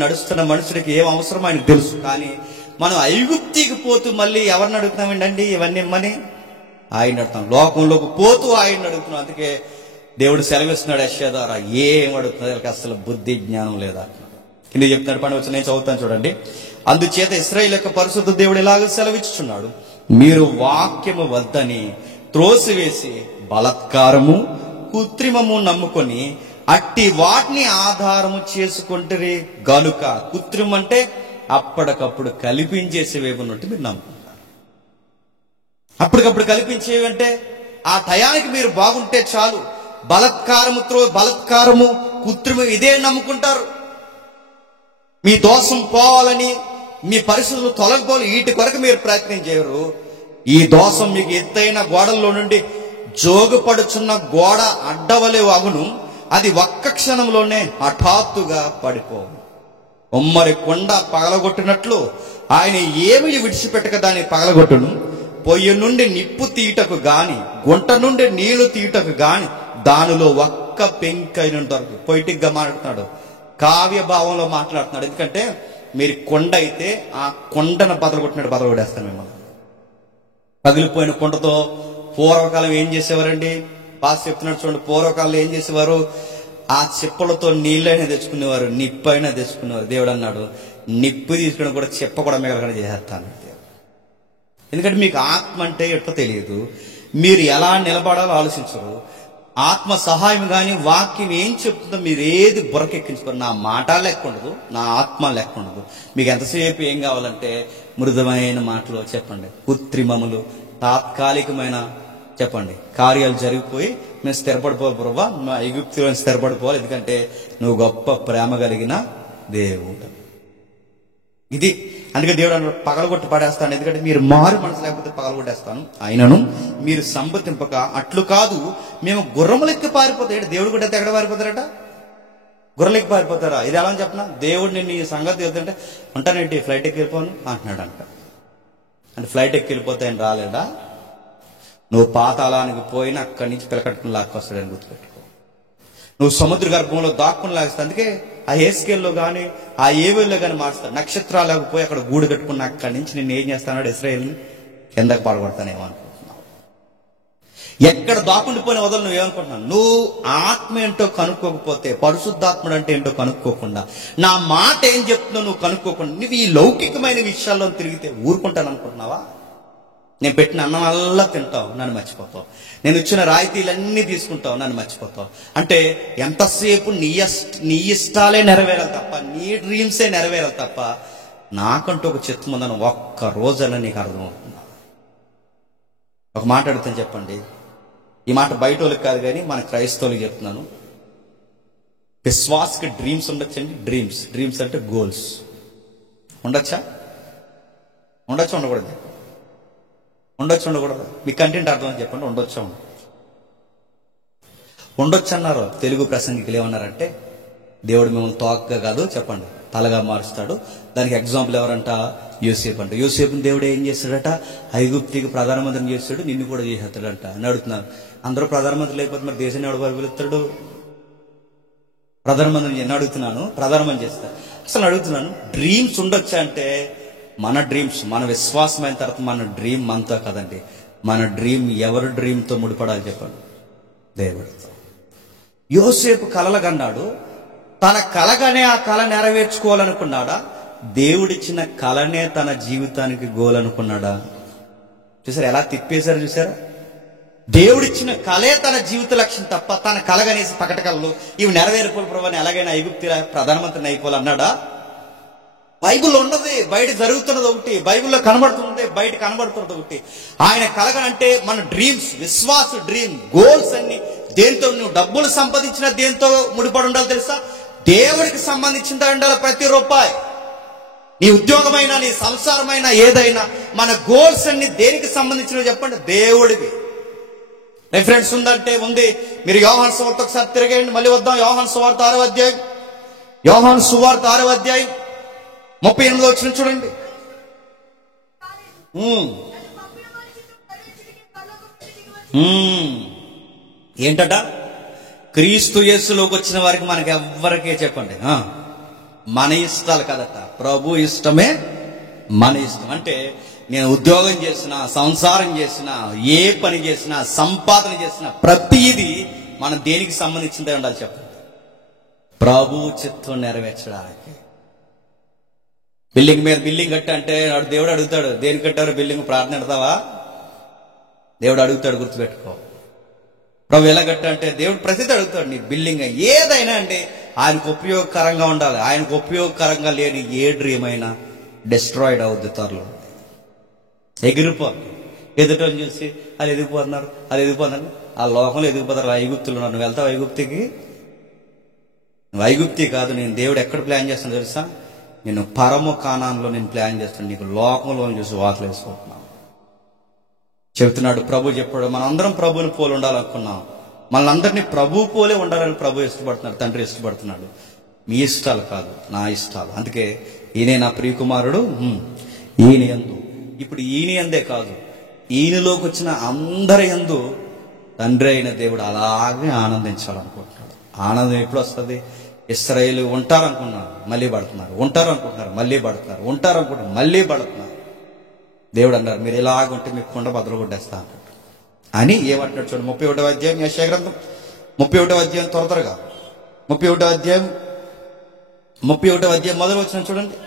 నడుస్తున్న మనుషుడికి ఏం అవసరం ఆయనకు తెలుసు. కానీ మనం ఐగుప్తికి పోతూ మళ్ళీ ఎవరిని అడుగుతున్నామండి? ఇవన్నీ ఇమ్మని ఆయన అడుగుతాం. లోకంలోకి పోతూ ఆయన అడుగుతున్నాం. అందుకే దేవుడు సెలవిస్తున్నాడు యెషయా ద్వారా, ఏం అడుగుతున్నారు వాళ్ళకి అసలు బుద్ధి జ్ఞానం లేదా కింద చెప్తున్నాడు. పని వచ్చి నేను చదువుతాను చూడండి. అందుచేత ఇశ్రాయేలు యొక్క పరిశుద్ధ దేవుడు ఇలాగ సెలవిచ్చుచున్నాడు, మీరు వాక్యము వద్దని త్రోసివేసి బలత్కారము, కృత్రిమము నమ్ముకొని అట్టి వాటిని ఆధారము చేసుకుంటారు గనుక. కృత్రిమం అంటే అప్పటికప్పుడు కల్పించేసేవేమన్నట్టు మీరు నమ్ముకుంటారు. అప్పటికప్పుడు కల్పించేవంటే ఆ టయానికి మీరు బాగుంటే చాలు. బలత్కారము, కృత్రిమం ఇదే నమ్ముకుంటారు. మీ దోషం పోవాలని, మీ పరిస్థితులు తొలగిపోవాలి, వీటి కొరకు మీరు ప్రయత్నం చేయరు. ఈ దోషం మీకు ఎత్తైన గోడల్లో నుండి జోగుపడుచున్న గోడ అడ్డవలే అగును, అది ఒక్క క్షణంలోనే హఠాత్తుగా పడిపోవు. ఉమ్మరి కొండ పగలగొట్టినట్లు ఆయన ఏమి విడిచిపెట్టక దాన్ని పగలగొట్టును. పొయ్యి నుండి నిప్పు తీయటకు గాని, గుంట నుండి నీళ్లు తీయటకు గాని దానిలో ఒక్క పెంకైన దొరకదు. పొయిటిక్ గా మాట్లాడుతున్నాడు, కావ్య భావంలో మాట్లాడుతున్నాడు. ఎందుకంటే మీరు కొండ అయితే ఆ కొండను బదలగొట్టేస్తాను మిమ్మల్ని. పగిలిపోయిన కొండతో పూర్వకాలం ఏం చేసేవారండి? పాస్ చెప్తున్నాడు చూడండి. పూర్వకాలంలో ఏం చేసేవారు? ఆ చిప్పలతో నీళ్ళైనా తెచ్చుకునేవారు, నిప్పు అయినా తెచ్చుకునేవారు. దేవుడు అన్నాడు, నిప్పు తీసుకుని కూడా చిప్ప కూడా మిగలకుండా చేసేస్తాను. ఎందుకంటే మీకు ఆత్మ అంటే ఎట్లా తెలియదు, మీరు ఎలా నిలబడాలో ఆలోచించరు. ఆత్మ సహాయం కానీ వాక్యం ఏం చెప్తుందో మీరు ఏది బుర్రకెక్కించుకోరు. నా మాట లెక్క ఉండదు, నా ఆత్మ లెక్క ఉండదు. మీకు ఎంతసేపు ఏం కావాలంటే మృదుమైన మాటలు చెప్పండి, కృత్రిమములు, తాత్కాలికమైన చెప్పండి కార్యాలు జరిగిపోయి మేము స్థిరపడిపోవాలి బ్రవ్వా, మా ఐగుప్తులో స్థిరపడిపోవాలి, ఎందుకంటే నువ్వు గొప్ప ప్రేమ కలిగిన దేవుడు. ఇది అందుకే దేవుడు అన్నాడు పగలగొట్టి పడేస్తాను, ఎందుకంటే మీరు మారు మనసు లేకపోతే పగలగొట్టేస్తాను. అయినను మీరు సంపతింపక అట్లు కాదు, మేము గుర్రములెక్కి పారిపోతాయి. దేవుడు కూడా ఎక్కడ పారిపోతారట? గుర్రలెక్కి పారిపోతారా? ఇది ఎలా అని చెప్పనా, దేవుడు నిన్ను ఈ సంగతి వెళ్తుంటే ఉంటానేంటి ఫ్లైట్ ఎక్కి వెళ్ళిపోను అంటున్నాడు అంట. అంటే ఫ్లైట్ ఎక్కి వెళ్ళిపోతే ఆయన రాలేడా? నువ్వు పాతాళానికి పోయినా అక్కడి నుంచి పిలకట్టుకుని లాక్కొస్తాడని గుర్తుపెట్టుకో. నువ్వు సముద్ర గర్భంలో దాక్కుని లాగిస్తా. అందుకే ఆ హెస్కేల్లో కానీ ఆ ఏవేల్లో కానీ మారుస్తాడు. నక్షత్రాలకు పోయి అక్కడ గూడు కట్టుకున్న అక్కడి నుంచి నేను ఏం చేస్తాను, ఇశ్రాయేల్ని కిందకు పడగొడతానేమో అనుకుంటున్నావు. ఎక్కడ దాక్కుండిపోయిన వదలు నువ్వేమనుకుంటున్నావు? నువ్వు ఆత్మ ఏంటో కనుక్కోకపోతే, పరిశుద్ధాత్ముడు అంటే ఏంటో కనుక్కోకుండా, నా మాట ఏం చెప్తున్నావు నువ్వు కనుక్కోకుండా, నువ్వు ఈ లౌకికమైన విషయాల్లో తిరిగితే ఊరుకుంటాను అనుకుంటున్నావా? నేను పెట్టిన అన్నం అల్లా తింటావు, నన్ను మర్చిపోతావు. నేను ఇచ్చిన రాయితీలన్నీ తీసుకుంటావు, నన్ను మర్చిపోతావు. అంటే ఎంతసేపు నీ ఇష్టాలే నెరవేరాలి తప్ప, నీ డ్రీమ్సే నెరవేరాలి తప్ప, నాకంటూ ఒక చిత్తం ఉందని ఒక్క రోజైనా నీకు అర్థమవుతుందా? ఒక మాట అడుగుతాను చెప్పండి, ఈ మాట బయట వాళ్ళకి కాదు కానీ మన క్రైస్తవులకి చెప్తున్నాను. విశ్వాసకి డ్రీమ్స్ ఉండొచ్చండి. డ్రీమ్స్ అంటే గోల్స్. ఉండొచ్చా? ఉండకూడదు? ఉండకూడదు? మీ కంటెంట్ అర్థం అని చెప్పండి. ఉండొచ్చు అన్నారు. తెలుగు ప్రసంగికులు ఏమన్నారంటే, దేవుడు మిమ్మల్ని తోకగా కాదు చెప్పండి తలగా మారుస్తాడు. దానికి ఎగ్జాంపుల్ ఎవరంట? యోసేపు అంట. యోసేపుని దేవుడు ఏం చేస్తాడట? ఐగుప్తికి ప్రధానమంత్రిని చేస్తాడు, నిన్ను కూడా చేసేస్తాడంట అని అడుగుతున్నారు. అందరూ ప్రధానమంత్రి లేకపోతే మరి దేశాన్ని ఎవడు పరిపాలిస్తాడు? ప్రధానమంత్రిని నేను అడుగుతున్నాను, ప్రధానమంత్రి చేస్తాడు. అసలు అడుగుతున్నాను, డ్రీమ్స్ ఉండొచ్చా అంటే, మన డ్రీమ్స్, మన విశ్వాసమైన తర్వాత మన డ్రీమ్ మనతో కదండి. మన డ్రీమ్ ఎవరి డ్రీమ్తో ముడిపడాలి చెప్పండి? దేవుడితో. యోసేపు కలలుగన్నాడు, తన కలగానే ఆ కళ నెరవేర్చుకోవాలనుకున్నాడా? దేవుడిచ్చిన కళనే తన జీవితానికి గోల్ అనుకున్నాడా? చూసారా ఎలా తిప్పేశారు? చూసారా? దేవుడిచ్చిన కళే తన జీవిత లక్ష్యం తప్ప, తన కలగనేసి పకట కళలు ఇవి నెరవేరిపోలు ప్రభు అని ఎలాగైనా ఐగుప్తి ప్రధానమంత్రిని అయిపోవాలన్నాడా? బైబిల్లో ఉన్నది బయట జరుగుతున్నది ఒకటి, బైబిల్లో కనబడుతున్నది బయట కనబడుతున్నది ఒకటి. ఆయన కలగనంటే మన డ్రీమ్స్, విశ్వాస డ్రీమ్, గోల్స్ అన్ని దేంతో, నువ్వు డబ్బులు సంపాదించిన దేంతో ముడిపడి ఉండాలి తెలుసా? దేవుడికి సంబంధించిందా ఉండాలి ప్రతి రూపాయి. నీ ఉద్యోగమైనా నీ సంసారమైనా ఏదైనా మన గోల్స్ అన్ని దేనికి సంబంధించినవి చెప్పండి? దేవుడివి. రిఫరెన్స్ ఉందంటే ఉంది. మీరు యోహాను సువార్త ఒకసారి తిరగండి, మళ్ళీ వద్దాం. యోహాను సువార్త 6వ అధ్యాయం, యోహాను సువార్త 6వ అధ్యాయం 38వ వచనం చూడండి. ఏంటట? క్రీస్తు యేసులోకి వచ్చిన వారికి మనకి ఎవ్వరికే చెప్పండి మన ఇష్టాలు కదట, ప్రభు ఇష్టమే మన ఇష్టం. అంటే నేను ఉద్యోగం చేసినా, సంసారం చేసినా, ఏ పని చేసినా, సంపాదన చేసినా ప్రతిదీ మనం దేనికి సంబంధించిందే ఉండాలి చెప్పండి? ప్రభు చిత్తం నెరవేర్చడానికి. బిల్డింగ్ మీద బిల్డింగ్ కట్ట అంటే దేవుడు అడుగుతాడు, దేనికి కట్టారు బిల్డింగ్? ప్రార్థన పెడతావా? దేవుడు అడుగుతాడు, గుర్తుపెట్టుకో. ప్రభు ఎలా కట్ట అంటే దేవుడు ప్రతిదీ అడుగుతాడు. నీ బిల్డింగ్ ఏదైనా అంటే ఆయనకు ఉపయోగకరంగా ఉండాలి. ఆయనకు ఉపయోగకరంగా లేని ఏ డ్రీమ్ అయినా డిస్ట్రాయిడ్ అవుద్ది, త్వరలో ఎగిరిపోద్ది. ఎదుటోని చూసి వాళ్ళు ఎదిగిపోతున్నారు, వాళ్ళు ఎదిగిపోతున్నారు, ఆ లోకంలో ఎదిగిపోతారు. ఐగుప్తులు ఉన్నారు, నువ్వు వెళ్తావు ఐగుప్తికి? నువ్వు ఐగుప్తి కాదు, నేను దేవుడు ఎక్కడ ప్లాన్ చేస్తాను తెలుసా? నేను పరమ కానాన్లో నేను ప్లాన్ చేస్తాను. నీకు లోకంలో చూసి వాకులు వేసుకుంటున్నాను చెబుతున్నాడు. ప్రభు చెప్పాడు, మనం అందరం ప్రభుని పోలి ఉండాలనుకున్నాం, మనల్ని అందరినీ ప్రభు పోలే ఉండాలని ప్రభు ఇష్టపడుతున్నాడు, తండ్రి ఇష్టపడుతున్నాడు. మీ ఇష్టాలు కాదు, నా ఇష్టాలు. అందుకే ఈయనే నా ప్రియకుమారుడు, ఈయన యందు. ఇప్పుడు ఈయన యందే కాదు, ఈయనలోకి వచ్చిన అందరి యందు తండ్రి అయిన దేవుడు అలాగే ఆనందించాలనుకుంటున్నాడు. ఆనందం ఎప్పుడు వస్తుంది? ఇశ్రాయేలు ఉంటారనుకున్నారు, మళ్ళీ పడుతున్నారు, ఉంటారనుకుంటున్నారు, మళ్ళీ పడుతున్నారు, ఉంటారనుకుంటున్నారు, మళ్ళీ పడుతున్నారు. దేవుడు అన్నారు, మీరు ఎలాగుంటే మీకు కుండ బదులు కొట్టేస్తా అన్నాడు అని. ఏమంటున్నాడు చూడండి, 31వ అధ్యాయం యెషయా గ్రంథం 31వ అధ్యాయం త్వరగా 31వ అధ్యాయం 31వ అధ్యాయం మొదలు వచ్చిన చూడండి.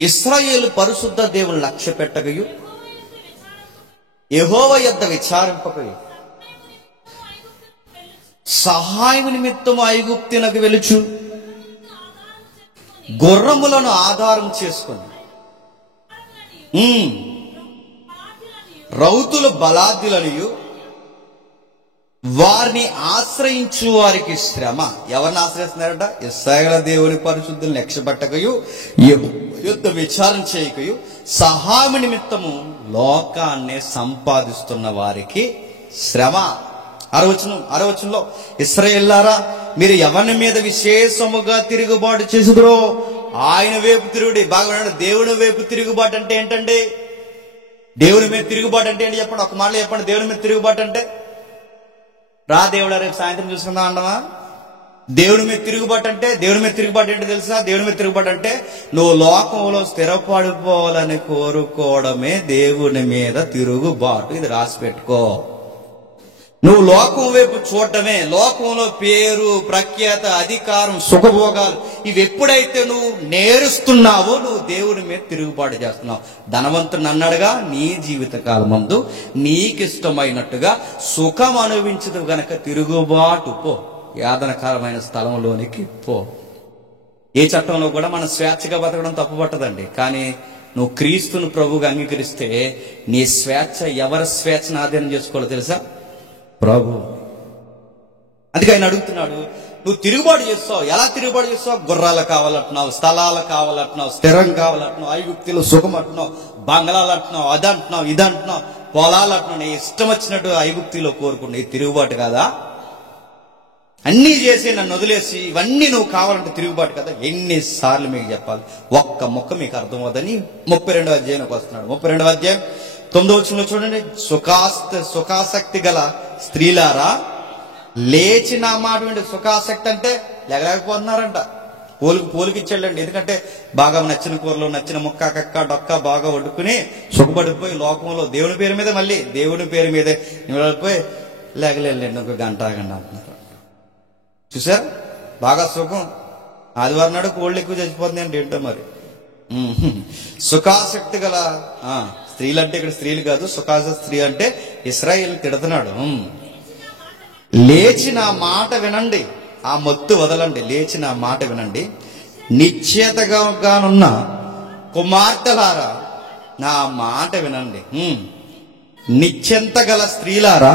ఇశ్రాయేలు పరిశుద్ధ దేవుని లక్ష్య పెట్టకయు యెహోవా యొద్ద విచారింపకయు సహాయం నిమిత్తము ఐగుప్తునకు వెలుచు గుర్రములను ఆధారం చేసుకుని రౌతుల బలాద్యులనియు వారిని ఆశ్రయించు వారికి శ్రమ. ఎవరిని ఆశ్రయిస్తున్నారట? ఇశ్రాయేలు దేవుని పరిశుద్ధులను లక్ష్యపెట్టకయు యుద్ధ విచారణ చేయకయు సహాయం నిమిత్తము లోకాన్ని సంపాదిస్తున్న వారికి శ్రమ. 6వ వచనంలో ఇశ్రాయేలులారా, మీరు ఎవరి మీద విశేషముగా తిరుగుబాటు చేసుదురో ఆయన వైపు తిరుగుడి. బాగా దేవుని వైపు తిరుగుబాటు అంటే ఏంటండి? దేవుని మీద తిరుగుబాటు అంటే ఏంటి చెప్పండి, ఒక మాటలో చెప్పండి. దేవుని మీద తిరుగుబాటు అంటే రా దేవుడా రేపు సాయంత్రం చూసుకుందాం అంటావా? దేవుని మీద తిరుగుబాటు అంటే, దేవుని మీద తిరుగుబాటు ఏంటో తెలుసా? దేవుని మీద తిరుగుబాటు అంటే నువ్వు లోకంలో స్థిరపడిపోవాలని కోరుకోవడమే దేవుని మీద తిరుగుబాటు. ఇది రాసి పెట్టుకో. నువ్వు లోకం వైపు చూడటమే, లోకంలో పేరు, ప్రఖ్యాత, అధికారం, సుఖభోగాలు ఇవి ఎప్పుడైతే నువ్వు నేరుస్తున్నావో నువ్వు దేవుని మీద తిరుగుబాటు చేస్తున్నావు. ధనవంతుడు అన్నాడుగా, నీ జీవిత కాలం ముందు నీకిష్టమైనట్టుగా సుఖం అనుభవించదు గనక తిరుగుబాటు పో, యాతనకరమైన స్థలంలోనికి పో. ఏ చట్టంలో కూడా మనం స్వేచ్ఛగా బతకడం తప్పుపట్టదండి. కానీ నువ్వు క్రీస్తును ప్రభువుగా అంగీకరిస్తే నీ స్వేచ్ఛ, ఎవరి స్వేచ్ఛను ఆధీనం చేసుకోవాలో తెలుసా? ప్రభు. అందుకే ఆయన అడుగుతున్నాడు, నువ్వు తిరుగుబాటు చేస్తావు. ఎలా తిరుగుబాటు చేస్తావు? గుర్రాలు కావాలంటున్నావు, స్థలాలు కావాలంటున్నావు, స్థిరం కావాలంటున్నావు, ఐగుప్తులో సుఖం అంటున్నావు, బంగ్లాలు అంటున్నావు, అదంటున్నావు, ఇదంటున్నావు, పొలాలు అంటున్నావు. నీ ఇష్టం వచ్చినట్టు ఐగుప్తులో కోరుకుంటే ఈ తిరుగుబాటు కదా? అన్నీ చేసి నన్ను వదిలేసి ఇవన్నీ నువ్వు కావాలంటే తిరుగుబాటు కదా? ఎన్నిసార్లు మీకు చెప్పాలి? ఒక్క మొక్క మీకు అర్థమవుదని 32వ అధ్యాయానికి వస్తున్నాడు. 32వ అధ్యాయం 9వ వచనంలో చూడండి. సుఖాసక్తి గల స్త్రీలారా లేచి నా మాట వినండి. సుఖాసక్తి అంటే లేకపోతున్నారంట. పోలికిచ్చాడండి. ఎందుకంటే బాగా నచ్చిన కూరలో నచ్చిన ముక్క, కక్క, డొక్క బాగా వండుకుని సుఖపడిపోయి లోకంలో దేవుని పేరు మీద, మళ్ళీ దేవుని పేరు మీదే నిలబడిపోయి లేకలేండి ఒక గంట ఆగండి అంటున్నారు. చూసారు? బాగా సుఖం. ఆదివారం నాడు కోళ్ళు ఎక్కువ చచ్చిపోతుంది అంటే ఏంటో మరి. సుఖాసక్తి గల స్త్రీలు అంటే ఇక్కడ స్త్రీలు కాదు, సుఖాసక్తి స్త్రీ అంటే ఇశ్రాయేలు తిడుతున్నాడు. లేచి నా మాట వినండి, ఆ మత్తు వదలండి, లేచి నా మాట వినండి. నిశ్చేతగానున్న కుమార్తెలారా నా మాట వినండి. నిశ్చింత గల స్త్రీలారా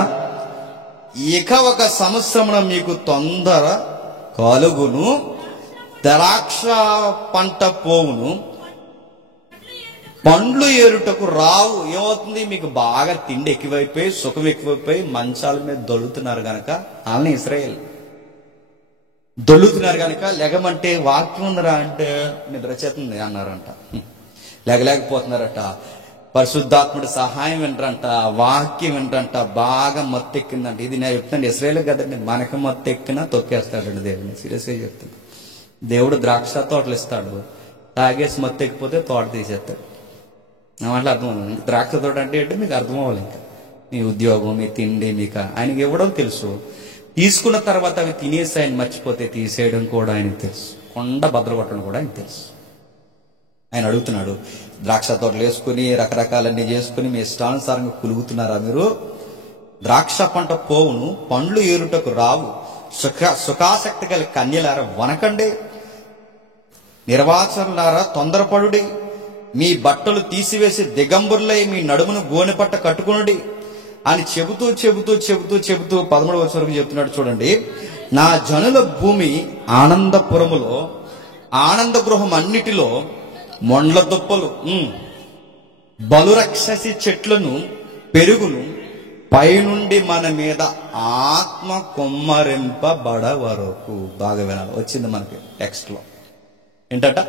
ఇక 1 సంవత్సరమున మీకు తొందర కలుగును, ద్రాక్ష పంట పోవును, పండ్లు ఏరుటకు రావు. ఏమవుతుంది? మీకు బాగా తిండి ఎక్కువైపోయి, సుఖం ఎక్కువైపోయి మంచాల మీద దొల్లుతున్నారు గనక, వాళ్ళని ఇశ్రాయేల్ దొల్లుతున్నారు గనక లెగమంటే వాక్యం ఉందరా అంటే నిద్ర చేతుంది అన్నారంట. లేకపోతున్నారట. పరిశుద్ధాత్ముడి సహాయం వినరంట, వాక్యం వినరంట, బాగా మత్తెక్కిందంట. ఇది నేను చెప్తాను, ఇశ్రాయేల్ కదండి, మనకు మత్తెక్కినా తొక్కేస్తాడండి దేవుని. సీరియస్గా చెప్తాను. దేవుడు ద్రాక్ష తోటలు ఇస్తాడు, తాగేసి మత్తెక్కిపోతే తోట తీసేస్తాడు. నా మాటలు అర్థమవుతుంది. ద్రాక్ష తోట అంటే ఏంటో మీకు అర్థం అవ్వాలి. ఇంకా మీ ఉద్యోగం, మీ తిండి మీకు ఆయనకి ఇవ్వడం తెలుసు. తీసుకున్న తర్వాత అవి తినేసి ఆయన మర్చిపోతే తీసేయడం కూడా ఆయనకు తెలుసు. కొండ బద్దలు కొట్టడం కూడా ఆయనకు తెలుసు. ఆయన అడుగుతున్నాడు, ద్రాక్ష తోటలు వేసుకుని రకరకాలన్నీ చేసుకుని మీ ఇష్టానుసారంగా కులుగుతున్నారా మీరు? ద్రాక్ష పంట పోవును, పండ్లు ఏరుటకు రావు. సుఖాసక్తి గల కన్యలారా వనకండి, నిర్వాచనలారా తొందరపడుడి. మీ బట్టలు తీసివేసి దిగంబరులై మీ నడుమును గోనెపట్ట కట్టుకునుడి అని చెబుతూ 13వ వచనం వరకు చెప్తున్నాడు. చూడండి. నా జనుల భూమి ఆనందపురములో, ఆనంద గృహం అన్నిటిలో మొండ్ల దుప్పలు, బలురక్షసి చెట్లను, పెరుగును పైనుండి మన మీద ఆత్మ కొమ్మరింపబడ వరకు. బాగా వినాలి, వచ్చింది మనకి టెక్స్ట్ లో. ఏంటట?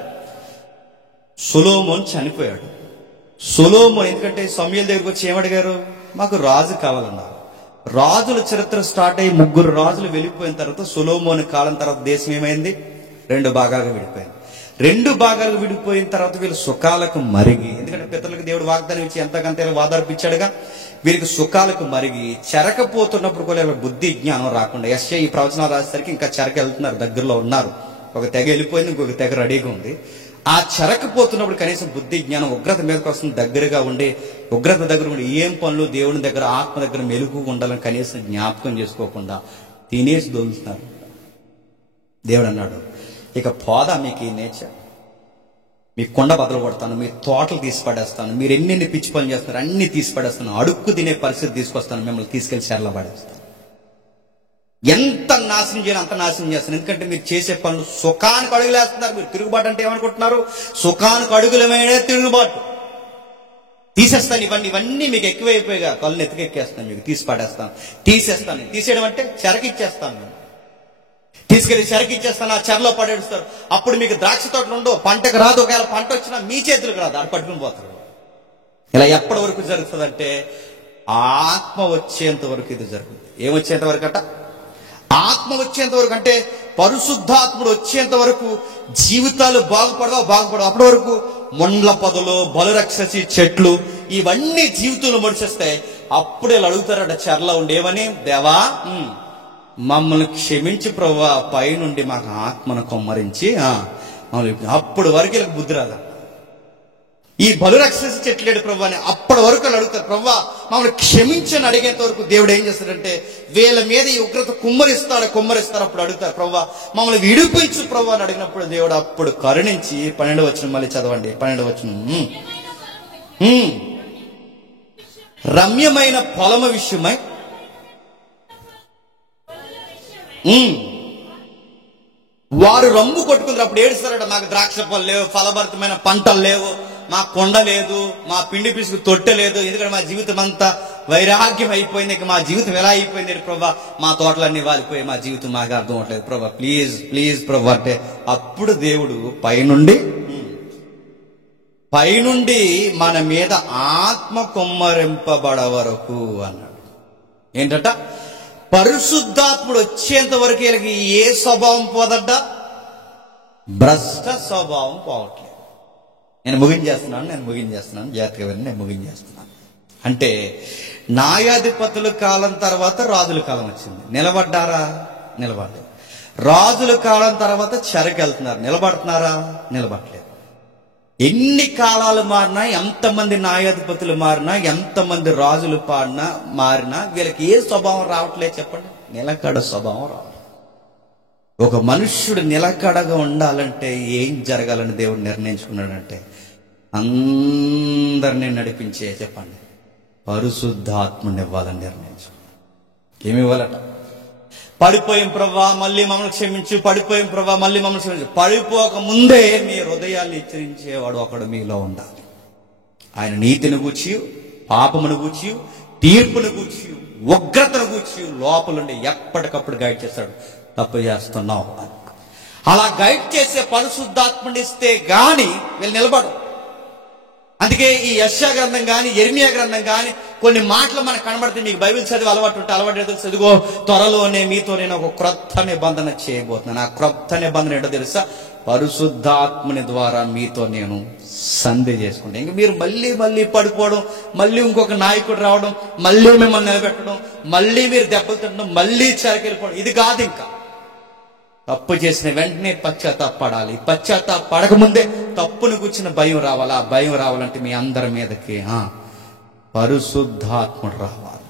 సొలొమోను చనిపోయాడు. సొలొమోను ఎందుకంటే సమూయేలు దగ్గరికి వచ్చి ఏమడిగారు? మాకు రాజు కావాలన్నారు. రాజుల చరిత్ర స్టార్ట్ అయ్యి 3 రాజులు వెళ్ళిపోయిన తర్వాత సొలొమోను కాలం తర్వాత దేశం ఏమైంది? 2 భాగాలుగా విడిపోయింది. 2 భాగాలు విడిపోయిన తర్వాత వీళ్ళు సుఖాలకు మరిగి, ఎందుకంటే పితరులకు దేవుడు వాగ్దానం ఇచ్చి ఎంతకంత వాదార్పిచ్చాడుగా, వీరికి సుఖాలకు మరిగి చెరకపోతున్నప్పుడు కూడా బుద్ధి జ్ఞానం రాకుండా యెషయా ఈ ప్రవచనాలు రాసేసరికి ఇంకా చెరక వెళ్తున్నారు, దగ్గరలో ఉన్నారు. ఒక తెగ వెళ్ళిపోయింది, ఇంకొక తెగ రెడీగా ఉంది. ఆ చెరకపోతున్నప్పుడు కనీసం బుద్ధి జ్ఞానం ఉగ్రత మీదకి వస్తుంది, దగ్గరగా ఉండి ఉగ్రత దగ్గర ఉండి ఏం పనులు దేవుని దగ్గర ఆత్మ దగ్గర మెలుగు ఉండాలని కనీసం జ్ఞాపకం చేసుకోకుండా తినేసి దొలుతున్నారు. దేవుడు అన్నాడు, ఇక పోదా మీకు ఈ నేచర్, మీ కొండ బదలు కొడతాను, మీ తోటలు తీసి పడేస్తాను, మీరు ఎన్ని పిచ్చి పనులు చేస్తున్నారు అన్ని తీసి పడేస్తాను, అడుక్కు తినే పరిస్థితి తీసుకొస్తాను, మిమ్మల్ని తీసుకెళ్లి చెరలో పడేస్తాను. ఎంత నాశనం చేయాలి అంత నాశనం చేస్తాను. ఎందుకంటే మీరు చేసే పనులు సుఖానికి అడుగులేస్తున్నారు. మీరు తిరుగుబాటు అంటే ఏమనుకుంటున్నారు? సుఖానికి అడుగులమైన తిరుగుబాటు. తీసేస్తాను ఇవన్నీ మీకు ఎక్కువైపోయిగా కళ్ళు ఎత్తుకెక్కేస్తాను, మీకు తీసి పడేస్తాను, తీసేస్తాను. తీసేయడం అంటే చెరకిచ్చేస్తాను, తీసుకెళ్లి చెరకిచ్చేస్తాను, ఆ చెరలో పడేస్తారు. అప్పుడు మీకు ద్రాక్ష తోటలు ఉండవు, పంటకు రాదు. ఒకవేళ పంట వచ్చినా మీ చేతులకు రాదు, అది పట్టుకుని పోతారు. ఇలా ఎప్పటి వరకు జరుగుతుందంటే ఆత్మ వచ్చేంత వరకు ఇది జరుగుతుంది. ఏమొచ్చేంత వరకు అట? ఆత్మ వచ్చేంత వరకు, అంటే పరిశుద్ధాత్ముడు వచ్చేంత వరకు జీవితాలు బాగుపడవు. అప్పటి వరకు మొండ్ల పొదలు, బలురక్షసి చెట్లు ఇవన్నీ జీవితంలో మడిచేస్తాయి. అప్పుడే అడుగుతారట చెరలో ఉండి, ఏమని? దేవా మమ్మల్ని క్షమించి ప్రభువా, పైనుండి మాకు ఆత్మను కొమ్మరించి అప్పుడు వరకు వీళ్ళకి బుద్ధి రాదా? ఈ బలురక్షసి చెట్లేడు ప్రభు అని అప్పటి వరకు అడుగుతారు. ప్రభువా మమ్మల్ని క్షమించని అడిగేంత వరకు దేవుడు ఏం చేస్తాడంటే వీళ్ళ మీద ఈ ఉగ్రత కుమ్మరిస్తాడు. అప్పుడు అడుగుతారు, ప్రభువా మమ్మల్ని విడిపించు ప్రభు అని అడిగినప్పుడు దేవుడు అప్పుడు కరుణించి 12వ వచనం మళ్ళీ చదవండి. 12వ వచనం, రమ్యమైన పొలము విషయమై వారు రమ్ము కొట్టుకుంటారు. అప్పుడు ఏడుస్తారట, మాకు ద్రాక్ష పళ్ళు లేవు, ఫలభరితమైన పంటలు లేవు, మా కొండ లేదు, మా పిండి పిసుకు తొట్టె లేదు, ఎందుకంటే మా జీవితం అంతా వైరాగ్యం అయిపోయింది. ఇక మా జీవితం ఎలా అయిపోయింది ప్రభా, మా తోటలన్నీ వాలిపోయి మా జీవితం మాకు అర్థం అవట్లేదు ప్రభా, ప్లీజ్ ప్రభా అంటే అప్పుడు దేవుడు పైనుండి మన మీద ఆత్మ కొమ్మరింపబడ వరకు అన్నాడు. ఏంటట? పరిశుద్ధాత్ముడు వచ్చేంత వరకు వీళ్ళకి ఏ స్వభావం పోదట? భ్రష్ట స్వభావం పోవట్లేదు. నేను ముగించేస్తున్నాను జాగ్రత్తగా విని, నేను ముగించేస్తున్నాను. అంటే న్యాయాధిపతుల కాలం తర్వాత రాజుల కాలం వచ్చింది. నిలబడ్డారా? నిలబడలేదు. రాజుల కాలం తర్వాత చెరకెళ్తున్నారు. నిలబడుతున్నారా? నిలబడలేదు. ఎన్ని కాలాలు మారినా, ఎంతమంది న్యాయాధిపతులు మారినా, ఎంతమంది రాజులు మారినా వీళ్ళకి ఏ స్వభావం రావట్లేదు చెప్పండి? నిలకడ స్వభావం రావట్లేదు. ఒక మనుష్యుడు నిలకడగా ఉండాలంటే ఏం జరగాలని దేవుడు నిర్ణయించుకున్నాడంటే అందరినీ నడిపించే చెప్పండి పరిశుద్ధాత్మని ఇవ్వాలని నిర్ణయించుకున్నాడు. ఏమి ఇవ్వాలట? పడిపోయాం ప్రభా మళ్ళీ మమ్మల్ని క్షమించు, పడిపోయాం ప్రభా మళ్ళీ మమ్మల్ని క్షమించు. పడిపోక ముందే మీ హృదయాన్ని హెచ్చరించేవాడు ఒకడు మీలో ఉండాలి. ఆయన నీతిని గూర్చి, పాపమును గూర్చి, తీర్పును గూర్చి, ఉగ్రతను గూర్చి లోపలుండి ఎప్పటికప్పుడు గైడ్ చేస్తాడు. తప్పు చేస్తున్నావు అని. అలా గైడ్ చేసే పరిశుద్ధాత్మని ఇస్తే గాని వీళ్ళు నిలబడరు. అందుకే ఈ యెషయా గ్రంథం కానీ, యెరెమీయా గ్రంథం కానీ కొన్ని మాటలు మనకు కనబడితే, మీకు బైబిల్ చదివి అలవాటు తెలుసు. ఇదిగో త్వరలోనే మీతో నేను ఒక క్రొత్త నిబంధన చేయబోతున్నాను. ఆ క్రొత్త నిబంధన ఏంటో తెలుసా? పరిశుద్ధాత్మని ద్వారా మీతో నేను సంధి చేసుకుంటాను. ఇంక మీరు మళ్ళీ పడిపోవడం, మళ్ళీ ఇంకొక నాయకుడు రావడం, మళ్ళీ మిమ్మల్ని నిలబెట్టడం, మళ్ళీ మీరు దెబ్బలు తినడం, మళ్ళీ చెరకెళ్ళిపోవడం, ఇది కాదు. ఇంకా తప్పు చేసిన వెంటనే పశ్చాత్తాపడాలి. పడకముందే తప్పును కూర్చిన భయం రావాలి. ఆ భయం రావాలంటే మీ అందరి మీదకి పరిశుద్ధాత్ముడు రావాలి.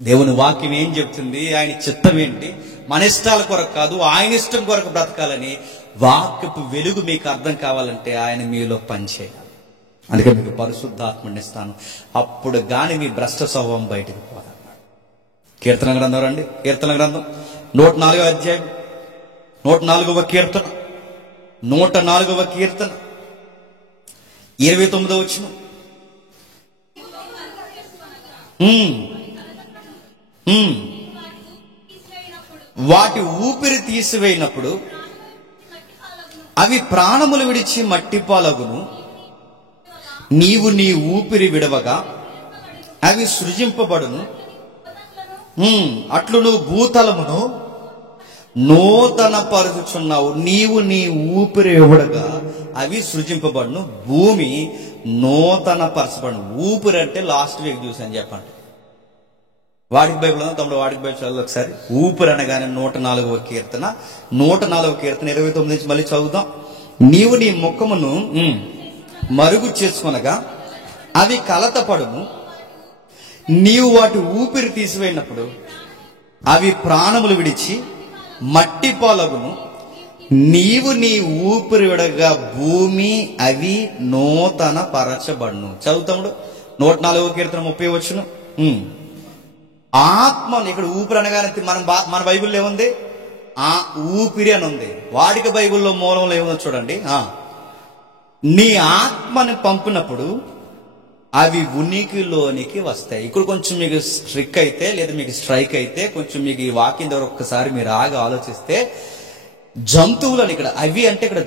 దేవుని వాక్యం ఏం చెప్తుంది? ఆయన చిత్తం ఏంటి? మన ఇష్టాల కొరకు కాదు, ఆయన ఇష్టం కొరకు బ్రతకాలని వాక్యపు వెలుగు మీకు అర్థం కావాలంటే ఆయన మీలో పనిచేయాలి. అందుకే మీకు పరిశుద్ధాత్ముడిని ఇస్తాను, అప్పుడు గాని మీ భ్రష్ట స్వభావం బయటకు పోదన్నాడు. కీర్తన గ్రంథం రండి. కీర్తన గ్రంథం 104వ అధ్యాయం 104వ కీర్తన 104వ కీర్తన 29వ వచనం. వాటి ఊపిరి తీసివేయినప్పుడు అవి ప్రాణములు విడిచి మట్టిపాలగును. నీవు నీ ఊపిరి విడవగా అవి సృజింపబడును. అట్లు నువ్వు భూతలమును నూతన పరుచుచున్నావు. నీవు నీ ఊపిరి ఇవ్వడగా అవి సృజింపబడును. భూమి నూతన పరచబడును. ఊపిరి అంటే లాస్ట్ వీక్ చూసాను చెప్పండి. వాడికి బైబిల్ ఉందా తమ్ముడు? వాడికి బైబిల్ చదువు ఒకసారి. ఊపిరి అనగానే 104వ కీర్తన 104వ కీర్తన 29 నుంచి మళ్ళీ చదువుదాం. నీవు నీ ముఖమును మరుగు చేసుకొనగా అవి కలతపడును, నీవు వాటి ఊపిరి తీసివేయినప్పుడు అవి ప్రాణములు విడిచి మట్టి పాలగును. నీవు నీ ఊపిరి విడగా భూమి అవి నూతన పరచబడును. చదువుతాముడు 104వ కీర్తన 30 వచ్చును. ఆత్మను, ఇక్కడ ఊపిరి అనగానే మన బైబిల్లో ఏముంది? ఆ ఊపిరి అని ఉంది. వాడికి బైబిల్లో మూలంలో ఏముందో చూడండి. నీ ఆత్మని పంపినప్పుడు అవి ఉనికిలోనికి వస్తాయి. ఇక్కడ కొంచెం మీకు స్ట్రిక్ అయితే లేదా మీకు స్ట్రైక్ అయితే కొంచెం మీకు ఈ వాక్యం ద్వారా ఒక్కసారి మీరు ఆగి ఆలోచిస్తే, జంతువులని ఇక్కడ అవి అంటే ఇక్కడ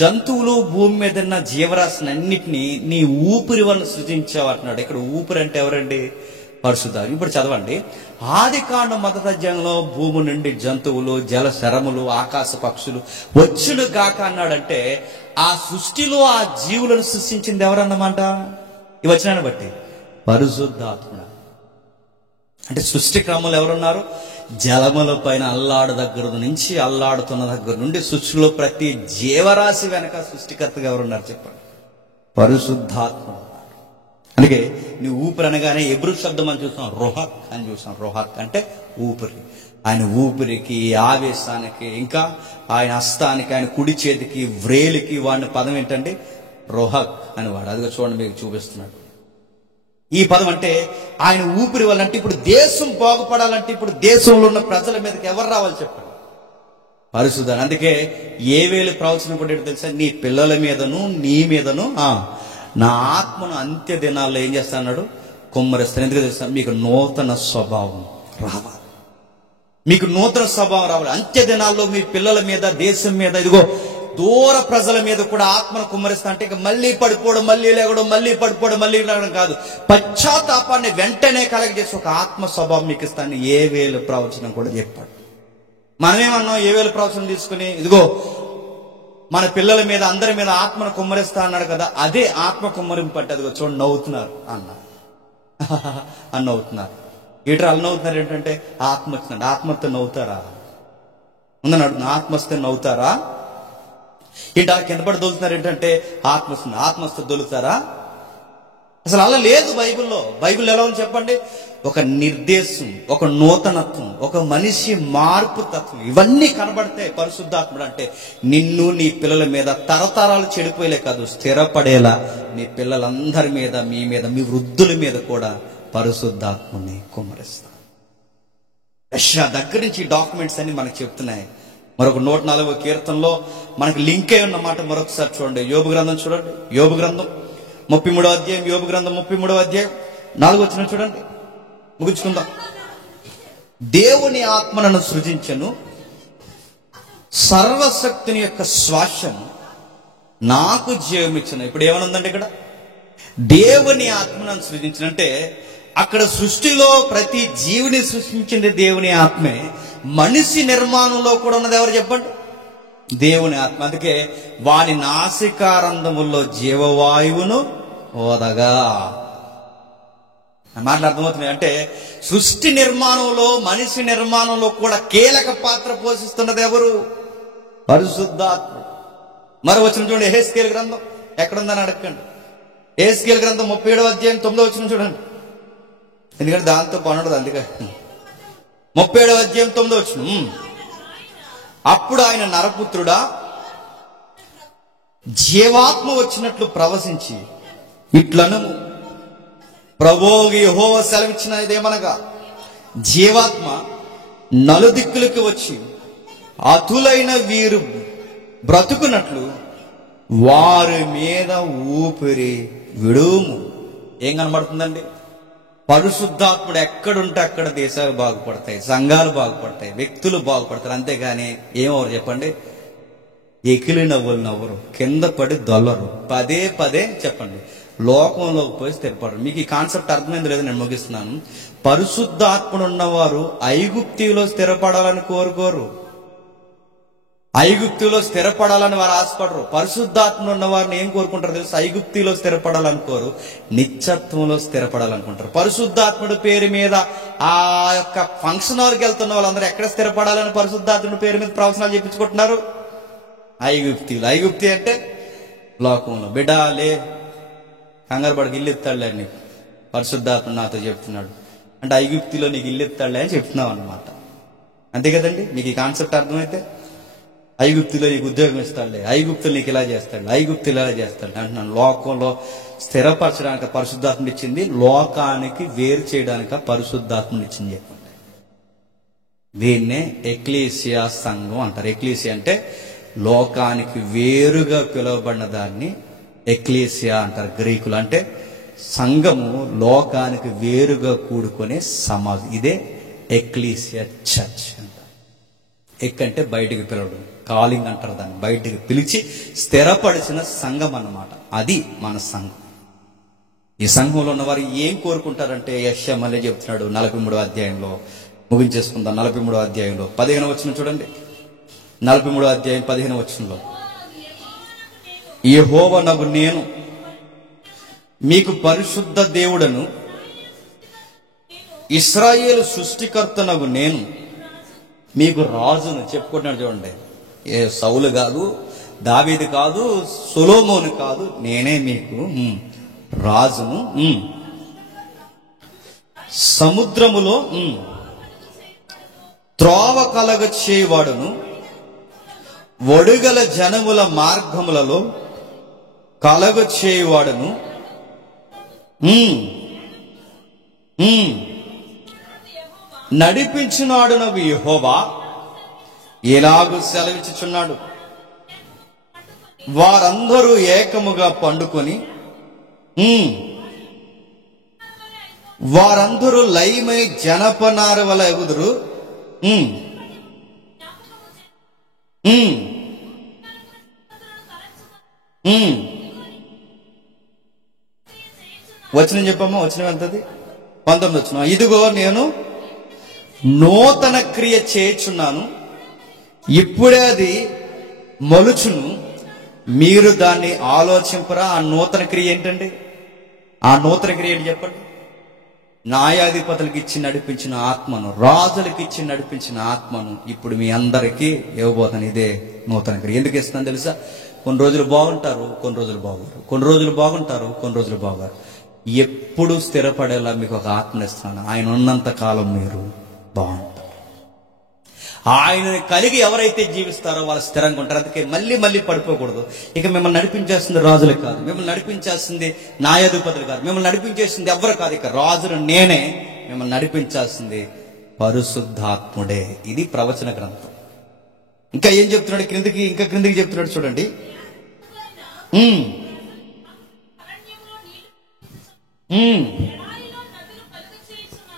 జంతువులు భూమి మీద ఉన్న జీవరాశిని అన్నిటినీ నీ ఊపిరి వల్ల సృజించావంటున్నాడు. ఇక్కడ ఊపిరి అంటే ఎవరండి? పరిశుద్ధాత్మ. ఇప్పుడు చదవండి. ఆదికాండం మొదటి అధ్యాయంలో భూమి నుండి జంతువులు, జల శరములు, ఆకాశ పక్షులు వచ్చును గాక అన్నాడంటే ఆ సృష్టిలో ఆ జీవులను సృష్టించింది ఎవరన్నమాట? ఈ వచనాన్ని బట్టి పరిశుద్ధాత్మ. అంటే సృష్టి క్రమంలో ఎవరున్నారు? జలముల పైన అల్లాడు దగ్గర నుంచి, అల్లాడుతున్న దగ్గర నుండి సృష్టిలో ప్రతి జీవరాశి వెనక సృష్టికర్తగా ఎవరున్నారు చెప్పండి? పరిశుద్ధాత్మ. అందుకే నువ్వు ఊపిరి అనగానే ఎబ్రూ శబ్దం అని చూస్తాం, రోహక్ అని చూస్తాం. రోహక్ అంటే ఊపిరి. ఆయన ఊపిరికి, ఆవేశానికి, ఇంకా ఆయన హస్తానికి, ఆయన కుడి చేతికి, వ్రేలికి వాడిన పదం ఏంటండి? రోహక్ అని వాడు. అదిగో చూడండి, మీకు చూపిస్తున్నాడు. ఈ పదం అంటే ఆయన ఊపిరి వల్ల. అంటే ఇప్పుడు దేశం బాగుపడాలంటే ఇప్పుడు దేశంలో ఉన్న ప్రజల మీదకి ఎవరు రావాలి చెప్పండి? పరిశుద్ధాత్మ. అందుకే ఏవేలు ప్రవచనం కూడా తెలుసా? నీ పిల్లల మీదను నీ మీదను నా ఆత్మను అంత్య దినాల్లో ఏం చేస్తాడు? కుమ్మరిస్తాను. ఎందుకు తెలుసా? మీకు నూతన స్వభావం రావాలి. మీకు నూతన స్వభావం రావాలి. అంత్య దినాల్లో మీ పిల్లల మీద, దేశం మీద, ఇదిగో దూర ప్రజల మీద కూడా ఆత్మను కుమ్మరిస్తా. అంటే ఇక మళ్ళీ పడిపోవడం, మళ్ళీ లేగడం, మళ్ళీ పడిపోవడం, మళ్ళీ లేగడం కాదు. పశ్చాత్తాపాన్ని వెంటనే కలగజేసి ఒక ఆత్మ స్వభావం మీకు ఇస్తాను. ఏవేలు ప్రవచనం కూడా చెప్పాడు. మనమేమన్నాం? ఏవేలు ప్రవచనం తీసుకుని ఇదిగో మన పిల్లల మీద, అందరి మీద ఆత్మను కుమ్మరిస్తా అన్నాడు కదా. అదే ఆత్మ కుమ్మరింపు అంటే అదిగో చూడండి, నవ్వుతున్నారు అని నవ్వుతున్నారు. ఈటర్ అలా నవ్వుతున్నారు ఏంటంటే ఆత్మ వచ్చిందండి. ఆత్మతో నవ్వుతారా? ఉందని అడుగుతున్నా. ఆత్మ వస్తే నవ్వుతారా? ఏంటి అలా కింద పడి దొలుతున్నారు ఏంటంటే ఆత్మ వస్తుంది. ఆత్మ వస్తే దొలుతారా? అసలు అలా లేదు బైబిల్లో. బైబిల్ ఎలా ఉంది చెప్పండి? ఒక నిర్దేశం, ఒక నూతనత్వం, ఒక మనిషి మార్పు తత్వం, ఇవన్నీ కనబడతాయి. పరిశుద్ధాత్ముడు అంటే నిన్ను, నీ పిల్లల మీద తరతరాలు చెడిపోయేలే కాదు, స్థిరపడేలా నీ పిల్లలందరి మీద, మీ మీద, మీ వృద్ధుల మీద కూడా పరిశుద్ధాత్మని కుమ్మరిస్తా. యెషయా దగ్గర నుంచి డాక్యుమెంట్స్ అన్ని మనకు చెప్తున్నాయి. మరొక 104వ కీర్తనలో మనకు లింక్ అయి ఉన్నమాట. మరొకసారి చూడండి, యోబు గ్రంథం చూడండి. యోబు గ్రంథం 33వ అధ్యాయం. యోబు గ్రంథం 33వ అధ్యాయం 4వ వచనం చూడండి, ముగించుకుందాం. దేవుని ఆత్మ నన్ను సృజించెను, సర్వశక్తుని యొక్క శ్వాసం నాకు జీవమిచ్చిన. ఇప్పుడు ఏమనుందంటే ఇక్కడ దేవుని ఆత్మ నన్ను సృజించినంటే అక్కడ సృష్టిలో ప్రతి జీవిని సృష్టించింది దేవుని ఆత్మే. మనిషి నిర్మాణంలో కూడా ఉన్నది ఎవరు చెప్పండి? దేవుని ఆత్మ. అందుకే వాని నాసికారంధముల్లో జీవవాయువును ఓదగా. మాటలు అర్థమవుతున్నాయి. అంటే సృష్టి నిర్మాణంలో, మనిషి నిర్మాణంలో కూడా కీలక పాత్ర పోషిస్తున్నది ఎవరు? పరిశుద్ధాత్మ. మరో వచనం చూడండి, యెహెజ్కేలు గ్రంథం ఎక్కడుందని అడగండి. యెహెజ్కేలు గ్రంథం 37వ అధ్యాయం 9వ వచనం చూడండి. ఎందుకంటే దాంతో పనుండదు. అందుకే 37వ అధ్యాయం 9వ వచనం. అప్పుడు ఆయన నరపుత్రుడా, జీవాత్మ వచ్చినట్లు ప్రవశించి ఇట్లనము, ప్రభువు యెహోవా సెలవిచ్చినదేమనగా, జీవాత్మ నలుదిక్కులకి వచ్చి అతులైన వీరు బ్రతుకున్నట్లు వారి మీద ఊపిరి విడుము. ఏం కనబడుతుందండి? పరిశుద్ధాత్ముడు ఎక్కడుంటే అక్కడ దేశాలు బాగుపడతాయి, సంఘాలు బాగుపడతాయి, వ్యక్తులు బాగుపడతారు. అంతేగాని ఏమవరు చెప్పండి? ఎకిలి నవ్వులు నవ్వరు, కింద పడి దొల్లరు, పదే పదే చెప్పండి లోకంలోకి పోయి స్థిరపడరు. మీకు ఈ కాన్సెప్ట్ అర్థమైంది లేదు, నేను ముగిస్తున్నాను. పరిశుద్ధాత్ముడు ఉన్నవారు ఐగుప్తిలో స్థిరపడాలని కోరుకోరు. ఐగుప్తులో స్థిరపడాలని వారు ఆశపడరు. పరిశుద్ధాత్మ ఉన్న వారిని ఏం కోరుకుంటారు తెలుసు? ఐగుప్తిలో స్థిరపడాలనుకోరు, నిత్యత్వంలో స్థిరపడాలనుకుంటారు. పరిశుద్ధాత్ముడి పేరు మీద ఆ యొక్క ఫంక్షన్ హాల్కి వెళ్తున్న వాళ్ళందరూ ఎక్కడ స్థిరపడాలని పరిశుద్ధాత్ముడి పేరు మీద ప్రవచనాలు చెప్పించుకుంటున్నారు? ఐగుప్తిలో. ఐగుప్తి అంటే లోకంలో. బిడ్డాలే కంగారు పడికి ఇల్లు ఎత్తాడులే నీకు, పరిశుద్ధాత్మ నాతో చెప్తున్నాడు అంటే ఐగుప్తిలో నీకు ఇల్లు ఎత్తాడులే అని చెప్తున్నావు అన్నమాట. అంతే కదండి? మీకు ఈ కాన్సెప్ట్ అర్థమైతే ఐగుప్తిలో నీకు ఉద్యోగం ఇస్తాడులే, ఐగుప్తులు నీకు ఇలా చేస్తాడు, ఐగుప్తులు ఇలా చేస్తాడు అంటున్నాను. లోకంలో స్థిరపరచడానికి పరిశుద్ధాత్మ ఇచ్చింది, లోకానికి వేరు చేయడానికి పరిశుద్ధాత్మని ఇచ్చింది చెప్పండి. దీన్నే ఎక్లీసియా సంఘం అంటారు. ఎక్లీసియా అంటే లోకానికి వేరుగా పిలువబడిన దాన్ని ఎక్లీసియా అంటారు గ్రీకులు. అంటే సంఘము లోకానికి వేరుగా కూడుకునే సమాజం. ఇదే ఎక్లీసియా చర్చ్ అంటారు. అంటే బయటికి పిలవడం, కాలింగ్ అంటారు దాన్ని. బయటికి పిలిచి స్థిరపరిచిన సంఘం అన్నమాట. అది మన సంఘం. ఈ సంఘంలో ఉన్న వారు ఏం కోరుకుంటారంటే యెషయా మళ్ళీ చెప్తున్నాడు 43వ అధ్యాయంలో. ముగించేసుకుందాం. 43వ అధ్యాయంలో 15వ వచనం చూడండి. 43వ అధ్యాయం 15వ వచనంలో, యెహోవానగు నేను మీకు పరిశుద్ధ దేవుడను, ఇశ్రాయేలు సృష్టికర్తనగు నేను మీకు రాజును చెప్పుకుంటున్నాడు. చూడండి, ఏ సౌలు కాదు, దావీదు కాదు, సొలొమోను కాదు, నేనే మీకు రాజును. సముద్రములో త్రోవ కలగ చేయవాడును, ఒడుగల జనముల మార్గములలో కలగ చేయవాడును, నడిపించినాడునగు యెహోవా ఎలాగూ సెలవిచ్చుచున్నాడు. వారందరూ ఏకముగా పండుకొని వారందరూ లయమై జనపనార వల ఎగుదురు. వచనం చెప్పమ్మా. వచనం ఎంతది? 19 వచనం. ఇదిగో నేను నూతన క్రియ చేయుచున్నాను, ఇప్పుడే అది మొలుచును, మీరు దాన్ని ఆలోచింపరా. ఆ నూతన క్రియ ఏంటండి? ఆ నూతన క్రియ ఏంటి చెప్పండి? న్యాయాధిపతులకు ఇచ్చి నడిపించిన ఆత్మను, రాజులకు ఇచ్చి నడిపించిన ఆత్మను ఇప్పుడు మీ అందరికీ ఇవ్వబోతాను. ఇదే నూతన క్రియ. ఎందుకు ఇస్తున్నాను తెలుసా? కొన్ని రోజులు బాగుంటారు, కొన్ని రోజులు బాగుంటారు, కొన్ని రోజులు బాగుంటారు, కొన్ని రోజులు బాగుంటారు. ఎప్పుడు స్థిరపడేలా మీకు ఒక ఆత్మను ఇస్తున్నాను. ఆయన ఉన్నంత కాలం మీరు బాగుంటారు. ఆయనని కలిగి ఎవరైతే జీవిస్తారో వాళ్ళు స్థిరంగా ఉంటారు. అందుకే మళ్ళీ మళ్ళీ పడిపోకూడదు. ఇక మిమ్మల్ని నడిపించేస్తుంది రాజులు కాదు, మిమ్మల్ని నడిపించాల్సింది న్యాయాధిపతులు కాదు, మిమ్మల్ని నడిపించేసింది ఎవరు కాదు. ఇక రాజును నేనే. మిమ్మల్ని నడిపించాల్సింది పరిశుద్ధాత్ముడే. ఇది ప్రవచన గ్రంథం. ఇంకా ఏం చెప్తున్నాడు? క్రిందికి చెప్తున్నాడు చూడండి.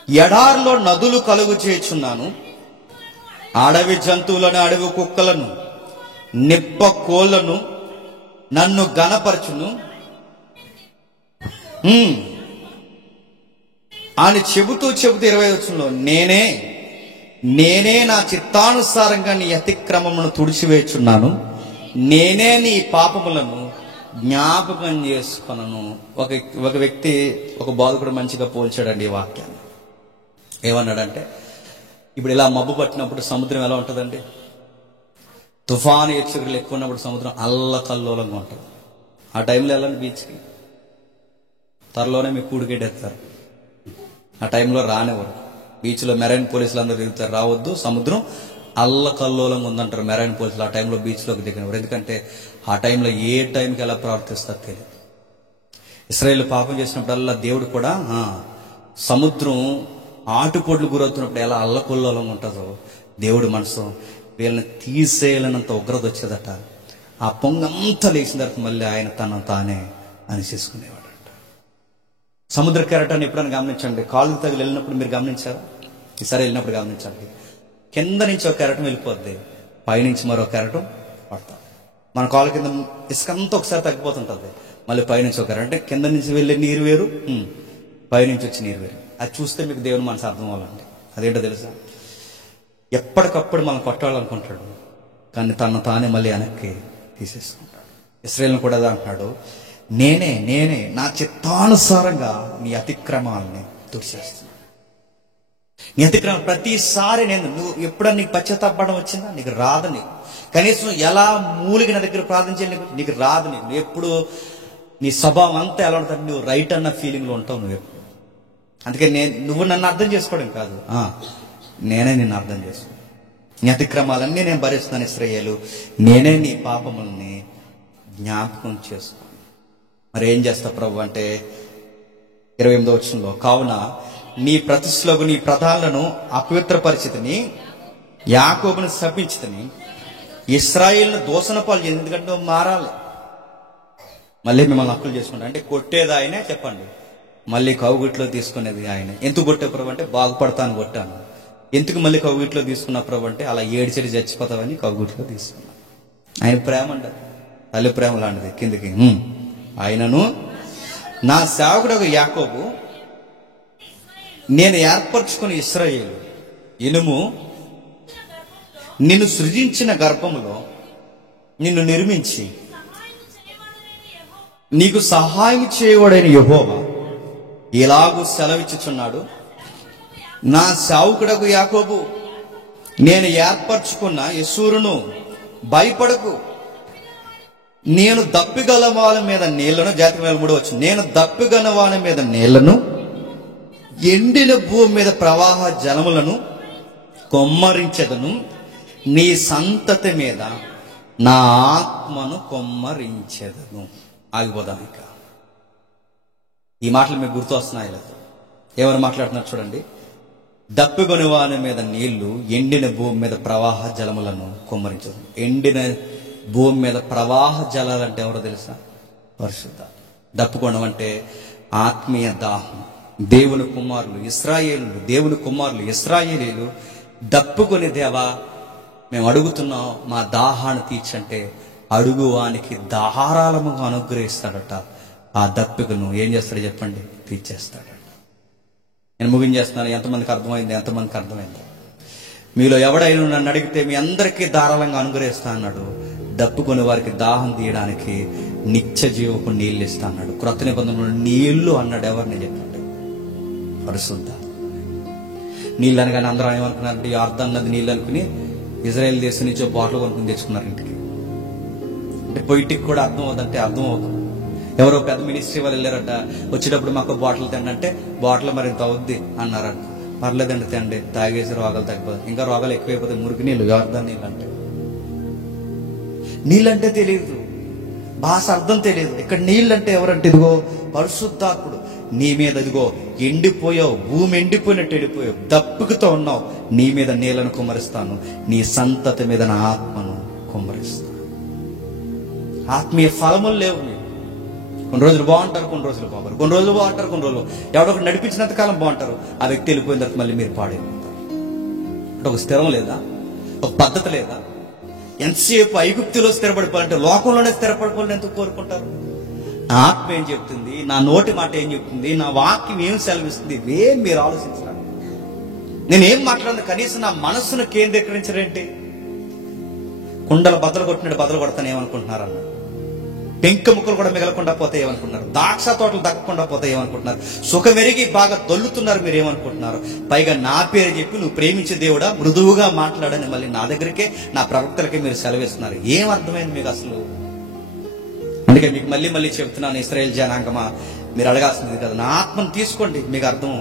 ఎడారిలో నదులు కలుగు చేయుచున్నాను, అడవి జంతువులను, అడవి కుక్కలను, నిప్ప కోళ్లను నన్ను గణపరచును అని చెబుతూ 20వ వచనంలో, నేనే నా చిత్తానుసారంగా నీ అతిక్రమమును తుడిచివేచున్నాను, నేనే నీ పాపములను జ్ఞాపకం చేసుకొనను. ఒక వ్యక్తి, ఒక బోధకుడు మంచిగా పోల్చాడండి ఈ వాక్యాన్ని. ఏమన్నాడంటే, ఇప్పుడు ఇలా మబ్బు పట్టినప్పుడు సముద్రం ఎలా ఉంటుందండి? తుఫాను హెచ్చరికలు ఎక్కువ ఉన్నప్పుడు సముద్రం అల్లకల్లోలంగా ఉంటుంది. ఆ టైంలో వెళ్ళండి బీచ్కి, త్వరలోనే మీకు కూడికెట్టేస్తారు. ఆ టైంలో రానివ్వరు. బీచ్లో మెరైన్ పోలీసులు అందరూ తిరుగుతారు, రావద్దు, సముద్రం అల్లకల్లోలంగా ఉందంటారు మెరైన్ పోలీసులు. ఆ టైంలో బీచ్లోకి దిగినవారు. ఎందుకంటే ఆ టైంలో ఏ టైంకి ఎలా ప్రవర్తిస్తారో తెలియదు. ఇశ్రాయేలు పాపం చేసినప్పుడల్లా దేవుడు కూడా సముద్రం ఆటుపోట్లు గురవుతున్నప్పుడు ఎలా అల్లకొల్లోలంగా ఉంటుందో దేవుడు మనసు వీళ్ళని తీసేయాలన్నంత ఉగ్రత వచ్చేదట. ఆ పొంగంతా లేచిన తర్వాత మళ్ళీ ఆయన తను తానే అని చేసుకునేవాడట. సముద్ర కెరటాన్ని ఎప్పుడైనా గమనించండి. కాళ్ళు తగిలి వెళ్ళినప్పుడు మీరు గమనించారా? ఈసారి వెళ్ళినప్పుడు గమనించండి. కింద నుంచి ఒక కెరటం వెళ్ళిపోద్ది, పైనుంచి మరో కెరటం పడతాం. మన కాళ్ళ కింద ఇసుకంతా ఒకసారి తగ్గిపోతుంటుంది, మళ్ళీ పైనుంచి ఒక కెరటం. అంటే కింద నుంచి వెళ్ళే నీరు వేరు, పైనుంచి వచ్చి నీరు వేరు. అది చూస్తే మీకు దేవుని మనసు అర్థం అవ్వాలండి. అదేంటో తెలుసా? ఎప్పటికప్పుడు మనం కొట్టాలనుకుంటాడు, కానీ తను తానే మళ్ళీ వెనక్కి తీసేసుకుంటాడు. ఇశ్రాయేలును కూడా అంటున్నాడు, నేనే నా చిత్తానుసారంగా నీ అతిక్రమాలని తుడిచేస్తున్నాను. నీ అతిక్రమం ప్రతిసారి నువ్వు ఎప్పుడన్నా నీకు పశ్చాత్తాపడం వచ్చిందా? నీకు రాదు. నీకు కనీసం ఎలా మూలిగి నా దగ్గర ప్రార్థన చేయాలి నీకు రాదు. నువ్వు ఎప్పుడు నీ స్వభావం అంతా ఎలా ఉంటుంది, నువ్వు రైట్ అన్న ఫీలింగ్లో ఉంటావు నువ్వు ఎప్పుడు. అందుకే నువ్వు నన్ను అర్థం చేసుకోవడం కాదు, నేనే నిన్ను అర్థం చేసుకో. నీ అతిక్రమాలన్నీ నేను భరిస్తున్నాను ఇశ్రాయేలు, నేనే నీ పాపముల్ని జ్ఞాపకం చేసుకో. మరి ఏం చేస్తావు ప్రభు అంటే 28వ వచనంలో, కావున నీ ప్రతిష్టలకు నీ ప్రధానులను అపవిత్ర పరిస్థితిని యాకోబును శపించుతని ఇశ్రాయేలును దోషణ పాలు చేసి, ఎందుకంటే నువ్వు మారాలి. మళ్ళీ మిమ్మల్ని హక్కులు చేసుకుంటా అంటే కొట్టేది ఆయనే చెప్పండి, మళ్ళీ కౌగిట్లో తీసుకునేది ఆయనే. ఎందుకు కొట్టే ప్రభు అంటే బాగుపడతాను కొట్టాను. ఎందుకు మళ్ళీ కౌగిట్లో తీసుకున్న ప్రభు అంటే అలా ఏడిచెడి చచ్చిపోతావని కౌగిట్లో తీసుకున్నా. ఆయన ప్రేమ ఉండదు, తల్లి ప్రేమ లాంటిది. కిందికి ఆయనను నా సేవకుడు యాకోబు నేను ఏర్పరచుకుని ఇశ్రాయేలు ఇనుము, నిన్ను సృజించిన గర్భములో నిన్ను నిర్మించి నీకు సహాయం చేయవాడైన యెహోవా ఇలాగూ సెలవిచ్చుచున్నాడు, నా సేవకుడకు యాకోబు నేను ఏర్పరచుకున్న యెషూరును భయపడకు. నేను దప్పిగల వాళ్ళ మీద నీళ్లను, జాతి 3 వచ్చు, నేను దప్పిగల వాళ్ళ మీద నీళ్లను, ఎండిన భూమి మీద ప్రవాహ జలములను కొమ్మరించెదను, నీ సంతతి మీద నా ఆత్మను కొమ్మరించెదను. ఆగిపోదాం. ఇక ఈ మాటలు మీకు గుర్తు వస్తున్నాయి లేదు? ఎవరు మాట్లాడుతున్నారు చూడండి. దప్పిగొని వాని మీద నీళ్లు, ఎండిన భూమి మీద ప్రవాహ జలములను కొమ్మరించదు. ఎండిన భూమి మీద ప్రవాహ జలాలు అంటే ఎవరో తెలుసా? పరిశుద్ధ. దప్పుకోవడం అంటే ఆత్మీయ దాహం. దేవుని కుమారులు ఇశ్రాయేలు, దేవుని కుమారులు ఇశ్రాయేలీలు దప్పుకొని, దేవా మేము అడుగుతున్నాం మా దాహాన్ని తీర్చంటే అడుగువానికి ధారాళముగా అనుగ్రహిస్తాడట. ఆ దప్పికను ఏం చేస్తాడో చెప్పండి, తీర్చేస్తాడట. నేను ముగించేస్తున్నాను. ఎంతమందికి అర్థమైంది? ఎంతమందికి అర్థమైంది? మీలో ఎవడైనా నన్ను అడిగితే మీ అందరికీ ధారాళంగా అనుగ్రహిస్తా అన్నాడు. దప్పుకొని వారికి దాహం తీయడానికి నిత్య జీవపు నీళ్ళు ఇస్తా అన్నాడు. క్రొత్త నిబంధనలో నీళ్లు అన్నాడు. ఎవరిని చెప్పండి? పరిశుద్ధ. నీళ్ళు అనగానే అందరూ ఏమనుకున్నారంటే యార్దాను నది నీళ్ళు అనుకుని ఇజ్రాయెల్ దేశం నుంచి బాటిల్ కొనుక్కుని తెచ్చుకున్నారు ఇంటికి. అంటే పొయిటికి కూడా అర్థం అవుతుందంటే అర్థం అవుతుంది. ఎవరో పెద్ద మినిస్ట్రీ వాళ్ళు వెళ్ళారట, వచ్చేటప్పుడు మాకు బాటిల్ తిండి అంటే బాటిల్ మరింత అవుద్ది అన్నారట. పర్లేదండి తిండి, తాగేసి రోగాలు తగ్గిపోతాయి. ఇంకా రోగాలు ఎక్కువైపోతాయి. మురికి నీళ్ళు, యార్దాను నీళ్ళు అంటే. నీళ్ళంటే తెలియదు, భాష అర్థం తెలియదు. ఇక్కడ నీళ్ళంటే ఎవరంటే ఇదిగో పరిశుద్ధాత్ముడు నీ మీద, ఇదిగో ఎండిపోయావు, భూమి ఎండిపోయినట్టు ఎండిపోయావు, దప్పుకుతో ఉన్నావు, నీ మీద నీళ్లను కుమ్మరిస్తాను, నీ సంతతి మీద నా ఆత్మను కుమ్మరిస్తాను. ఆత్మీయ ఫలములు లేవు. మీరు కొన్ని రోజులు బాగుంటారు, కొన్ని రోజులు బాగుంటారు, కొన్ని రోజులు బాగుంటారు, కొన్ని రోజులు ఎవడొకటి నడిపించినంత కాలం బాగుంటారు. ఆ వ్యక్తి వెళ్ళిపోయిన తర్వాత మళ్ళీ మీరు పాడైపోతారు. అంటే ఒక స్థిరం లేదా, ఒక పద్ధతి లేదా? ఎంతసేపు ఐగుప్తులో స్థిరపడిపోవాలంటే లోకంలోనే స్థిరపడిపోవాలని ఎందుకు కోరుకుంటారు? నా ఆత్మ ఏం చెప్తుంది, నా నోటి మాట ఏం చెప్తుంది, నా వాక్యం ఏం సెలవిస్తుంది, ఇవేం మీరు ఆలోచించాలి. నేనేం మాట్లాడిన కనీసం నా మనస్సును కేంద్రీకరించరేంటి? కుండలు బద్దలు కొట్టినట్టు బద్దలు కొడతాను ఏమనుకుంటున్నారు అన్న. పెంక ముక్కలు కూడా మిగలకుండా పోతే ఏమనుకుంటున్నారు? ద్రాక్ష తోటలు దక్కకుండా పోతే ఏమనుకుంటున్నారు? సుఖమెరిగి బాగా దొల్లుతున్నారు మీరు ఏమనుకుంటున్నారు? పైగా నా పేరు చెప్పి నువ్వు ప్రేమించే దేవుడా మృదువుగా మాట్లాడని మళ్ళీ నా దగ్గరికే, నా ప్రవక్తలకే మీరు సెలవిస్తున్నారు. ఏం అర్థమైంది మీకు అసలు? అందుకే మీకు మళ్ళీ మళ్ళీ చెప్తున్నాను, ఇశ్రాయేల్ జనాంగమా, మీరు అడగాల్సింది కదా, నా ఆత్మను తీసుకోండి, మీకు అర్థం.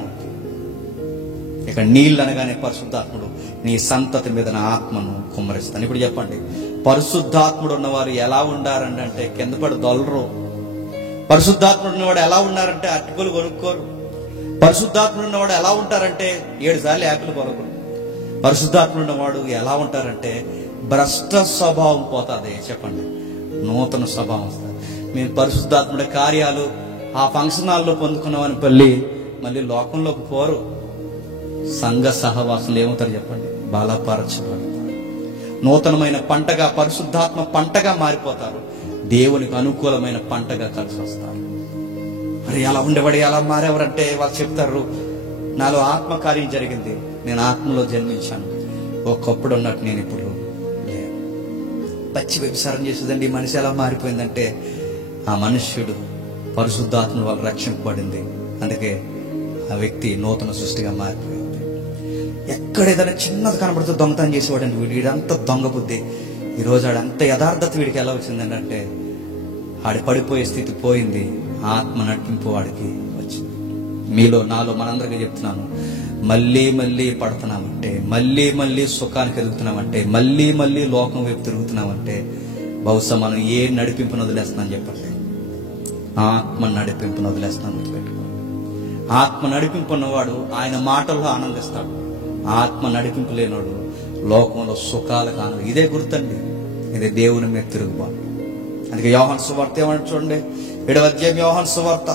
ఇక నీళ్ళు అనగానే పరిశుద్ధాత్ముడు నీ సంతతి మీద నా ఆత్మను కుమ్మరిస్తాను. ఇప్పుడు చెప్పండి, పరిశుద్ధాత్ముడు ఉన్నవారు ఎలా ఉండారంటే కింద పడి దొలరు. పరిశుద్ధాత్ముడు ఉన్నవాడు ఎలా ఉన్నారంటే అరటిపళ్ళు కొనుక్కోరు. పరిశుద్ధాత్ముడు ఉన్నవాడు ఎలా ఉంటారంటే 7 సార్లు యాపిల్ కొనుక్కోరు. పరిశుద్ధాత్ముడు ఉన్నవాడు ఎలా ఉంటారంటే భ్రష్ట స్వభావం పోతుంది. చెప్పండి, నూతన స్వభావం వస్తుంది. మేము పరిశుద్ధాత్ముడి కార్యాలు ఆ ఫంక్షన్ హాల్లో పొందుకున్నామని మళ్ళీ లోకంలోకి పోరు. సంఘ సహవాసులు ఏమవుతారు చెప్పండి? బలపరచబడతారు. నూతనమైన పంటగా, పరిశుద్ధాత్మ పంటగా మారిపోతారు. దేవునికి అనుకూలమైన పంటగా కలిసి వస్తారు. మరి అలా ఉండేవాడు ఎలా మారేవారంటే వాళ్ళు చెప్తారు, నాలో ఆత్మకార్యం జరిగింది, నేను ఆత్మలో జన్మించాను, ఒకప్పుడు ఉన్నట్టు నేను ఇప్పుడు లేను. పచ్చి వ్యభిచారం చేసేదండి. ఈ మనిషి ఎలా మారిపోయిందంటే ఆ మనుష్యుడు పరిశుద్ధాత్మ వల్ల రక్షింపబడింది. అందుకే ఆ వ్యక్తి నూతన సృష్టిగా మారిపోయింది. ఎక్కడ ఏదైనా చిన్నది కనబడుతూ దొంగతనం చేసేవాడండి వీడంతా దొంగ బుద్ధి. ఈరోజు ఆడంత యథార్థత వీడికి ఎలా వచ్చిందండి అంటే ఆడి పడిపోయే స్థితి పోయింది. ఆత్మ నటింపు వాడికి వచ్చింది. మీలో నాలో మనందరికీ చెప్తున్నాను, మళ్ళీ మళ్ళీ పడుతున్నామంటే, మళ్ళీ మళ్ళీ సుఖానికి ఎదుగుతున్నామంటే, మళ్ళీ మళ్ళీ లోకం వైపు తిరుగుతున్నామంటే బహుశా మనం ఏ నడిపింపును వదిలేస్తున్నాం చెప్పండి? ఆత్మ నడిపింపును వదిలేస్తున్నాం. గుర్తుపెట్టుకోండి. ఆత్మ నడిపింపు ఉన్నవాడు ఆయన మాటల్లో ఆనందిస్తాడు. ఆత్మ నడిపింపు లేనోడు లోకంలో సుఖాలకు ఆనందం. ఇదే గుర్తండి, ఇదే దేవుని మీద తిరుగుబాటు. అందుకే యోహాను సువార్త ఏమంటే చూడండి, 7వ అధ్యాయం యోహాను సువార్త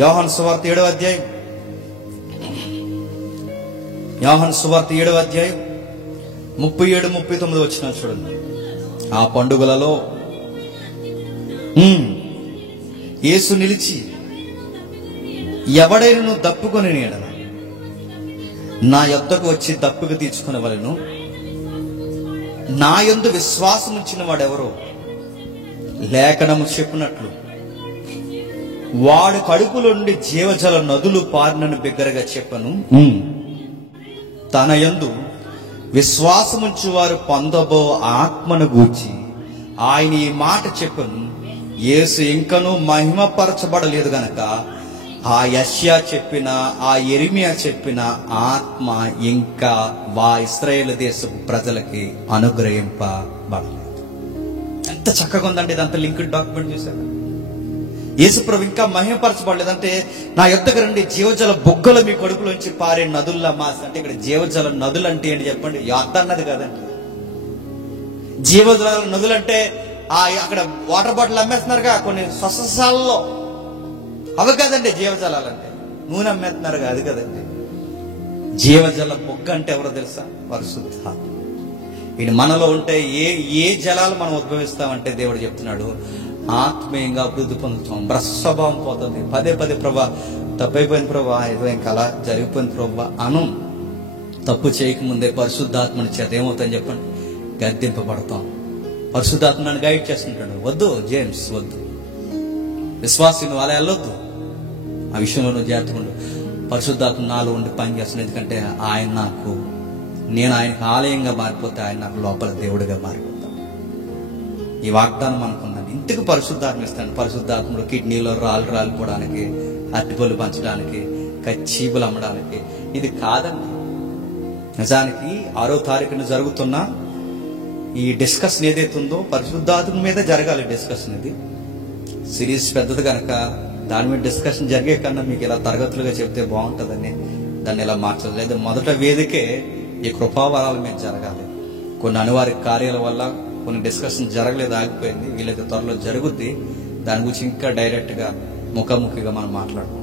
7వ అధ్యాయం యోహాను సువార్త 7వ అధ్యాయం 37-39 వచ్చిన చూడండి. ఆ పండుగలలో యేసు నిలిచి ఎవడైనా దప్పుకొని నీడన నా యొద్దకు వచ్చి దప్పుకు తీర్చుకునే వాళ్ళను, నా యందు విశ్వాసం ఉంచిన వాడెవరో లేఖనము చెప్పినట్లు వాడు కడుపులోండి జీవజల నదులు పారినను బిగ్గరగా చెప్పను. తన యందు విశ్వాసముంచు వారు పొందబో ఆత్మను గూర్చి ఆయన ఈ మాట చెప్పను. యేసు ఇంకనూ మహిమపరచబడలేదు గనక ఆ యెషయా చెప్పిన, ఆ యెరెమీయా చెప్పిన ఆత్మ ఇంకా ఇశ్రాయేలు దేశపు ప్రజలకి అనుగ్రహింపబడలేదు. ఎంత చక్కగా ఉందండి ఇదంతా లింక్డ్ డాక్యుమెంట్ చూశారు. యేసుప్రభు ఇంకా మహిమపరచబడలేదంటే నా యొద్దకు రండి, జీవజల బొగ్గలు మీ కడుపులోంచి పారే నదుల్లా మాస్. అంటే ఇక్కడ జీవజల నదులు అంటే ఏంటి చెప్పండి? యాత్ర అన్నది కదండి. జీవజల నదులు అంటే అక్కడ వాటర్ బాటిల్ అమ్మేస్తున్నారుగా కొన్ని స్వస్థశాలలో, అవి కదండి జీవజలాలంటే. నూనె అమ్మేస్తున్నారుగా, అది కదండి. జీవజల బొగ్గ అంటే ఎవరో తెలుసా? పరిశుద్ధాత్మ. ఇది మనలో ఉంటే ఏ జలాలు మనం ఉద్భవిస్తామంటే దేవుడు చెప్తున్నాడు, ఆత్మీయంగా అభివృద్ధి పొందుతాం. భ్రస్వభావం పోతుంది. పదే ప్రభా తప్పైపోయిన ప్రభా, ఏదో ఇంకా అలా జరిగిపోయిన ప్రభా అను. తప్పు చేయకముందే పరిశుద్ధాత్మని చేత ఏమవుతాయని చెప్పండి, గద్దింపబడతాం. పరిశుద్ధాత్మ నన్ను గైడ్ చేస్తుంటాడు. వద్దు జేమ్స్, వద్దు, విశ్వాసి నువ్వు అలా వెళ్ళొద్దు, ఆ విషయంలో నువ్వు జాగ్రత్తగా ఉండు. పరిశుద్ధాత్మ నాలో ఉండి పని చేస్తున్నాడు. ఎందుకంటే నేను ఆయనకు ఆలయంగా మారిపోతే ఆయన నాకు లోపల దేవుడిగా మారిపోతాను. ఈ వాగ్దానం అనుకున్నాను. ఇంటికి పరిశుద్ధాత్మ ఇస్తాను. పరిశుద్ధాత్మలో కిడ్నీలో రాలిపోవడానికి, అరటిపళ్ళు పంచడానికి, కచ్చీపులు అమ్మడానికి ఇది కాదండి. నిజానికి 6వ తారీఖున జరుగుతున్న ఈ డిస్కషన్ ఏదైతే ఉందో పరిశుద్ధాత్మ మీద జరగాలి డిస్కషన్. ఇది సిరీస్ పెద్దది కనుక దాని మీద డిస్కషన్ జరిగే కన్నా మీకు ఇలా తరగతులుగా చెప్తే బాగుంటుందని దాన్ని ఇలా మార్చదు. లేదా మొదట వేదికే ఈ కృపావరాల మీద జరగాలి. కొన్ని అనివార్య కార్యాల వల్ల కొన్ని డిస్కషన్ జరగలేదు, ఆగిపోయింది. వీళ్ళైతే త్వరలో జరుగుద్ది. దాని గురించి ఇంకా డైరెక్ట్గా ముఖాముఖిగా మనం మాట్లాడుకుంటాం.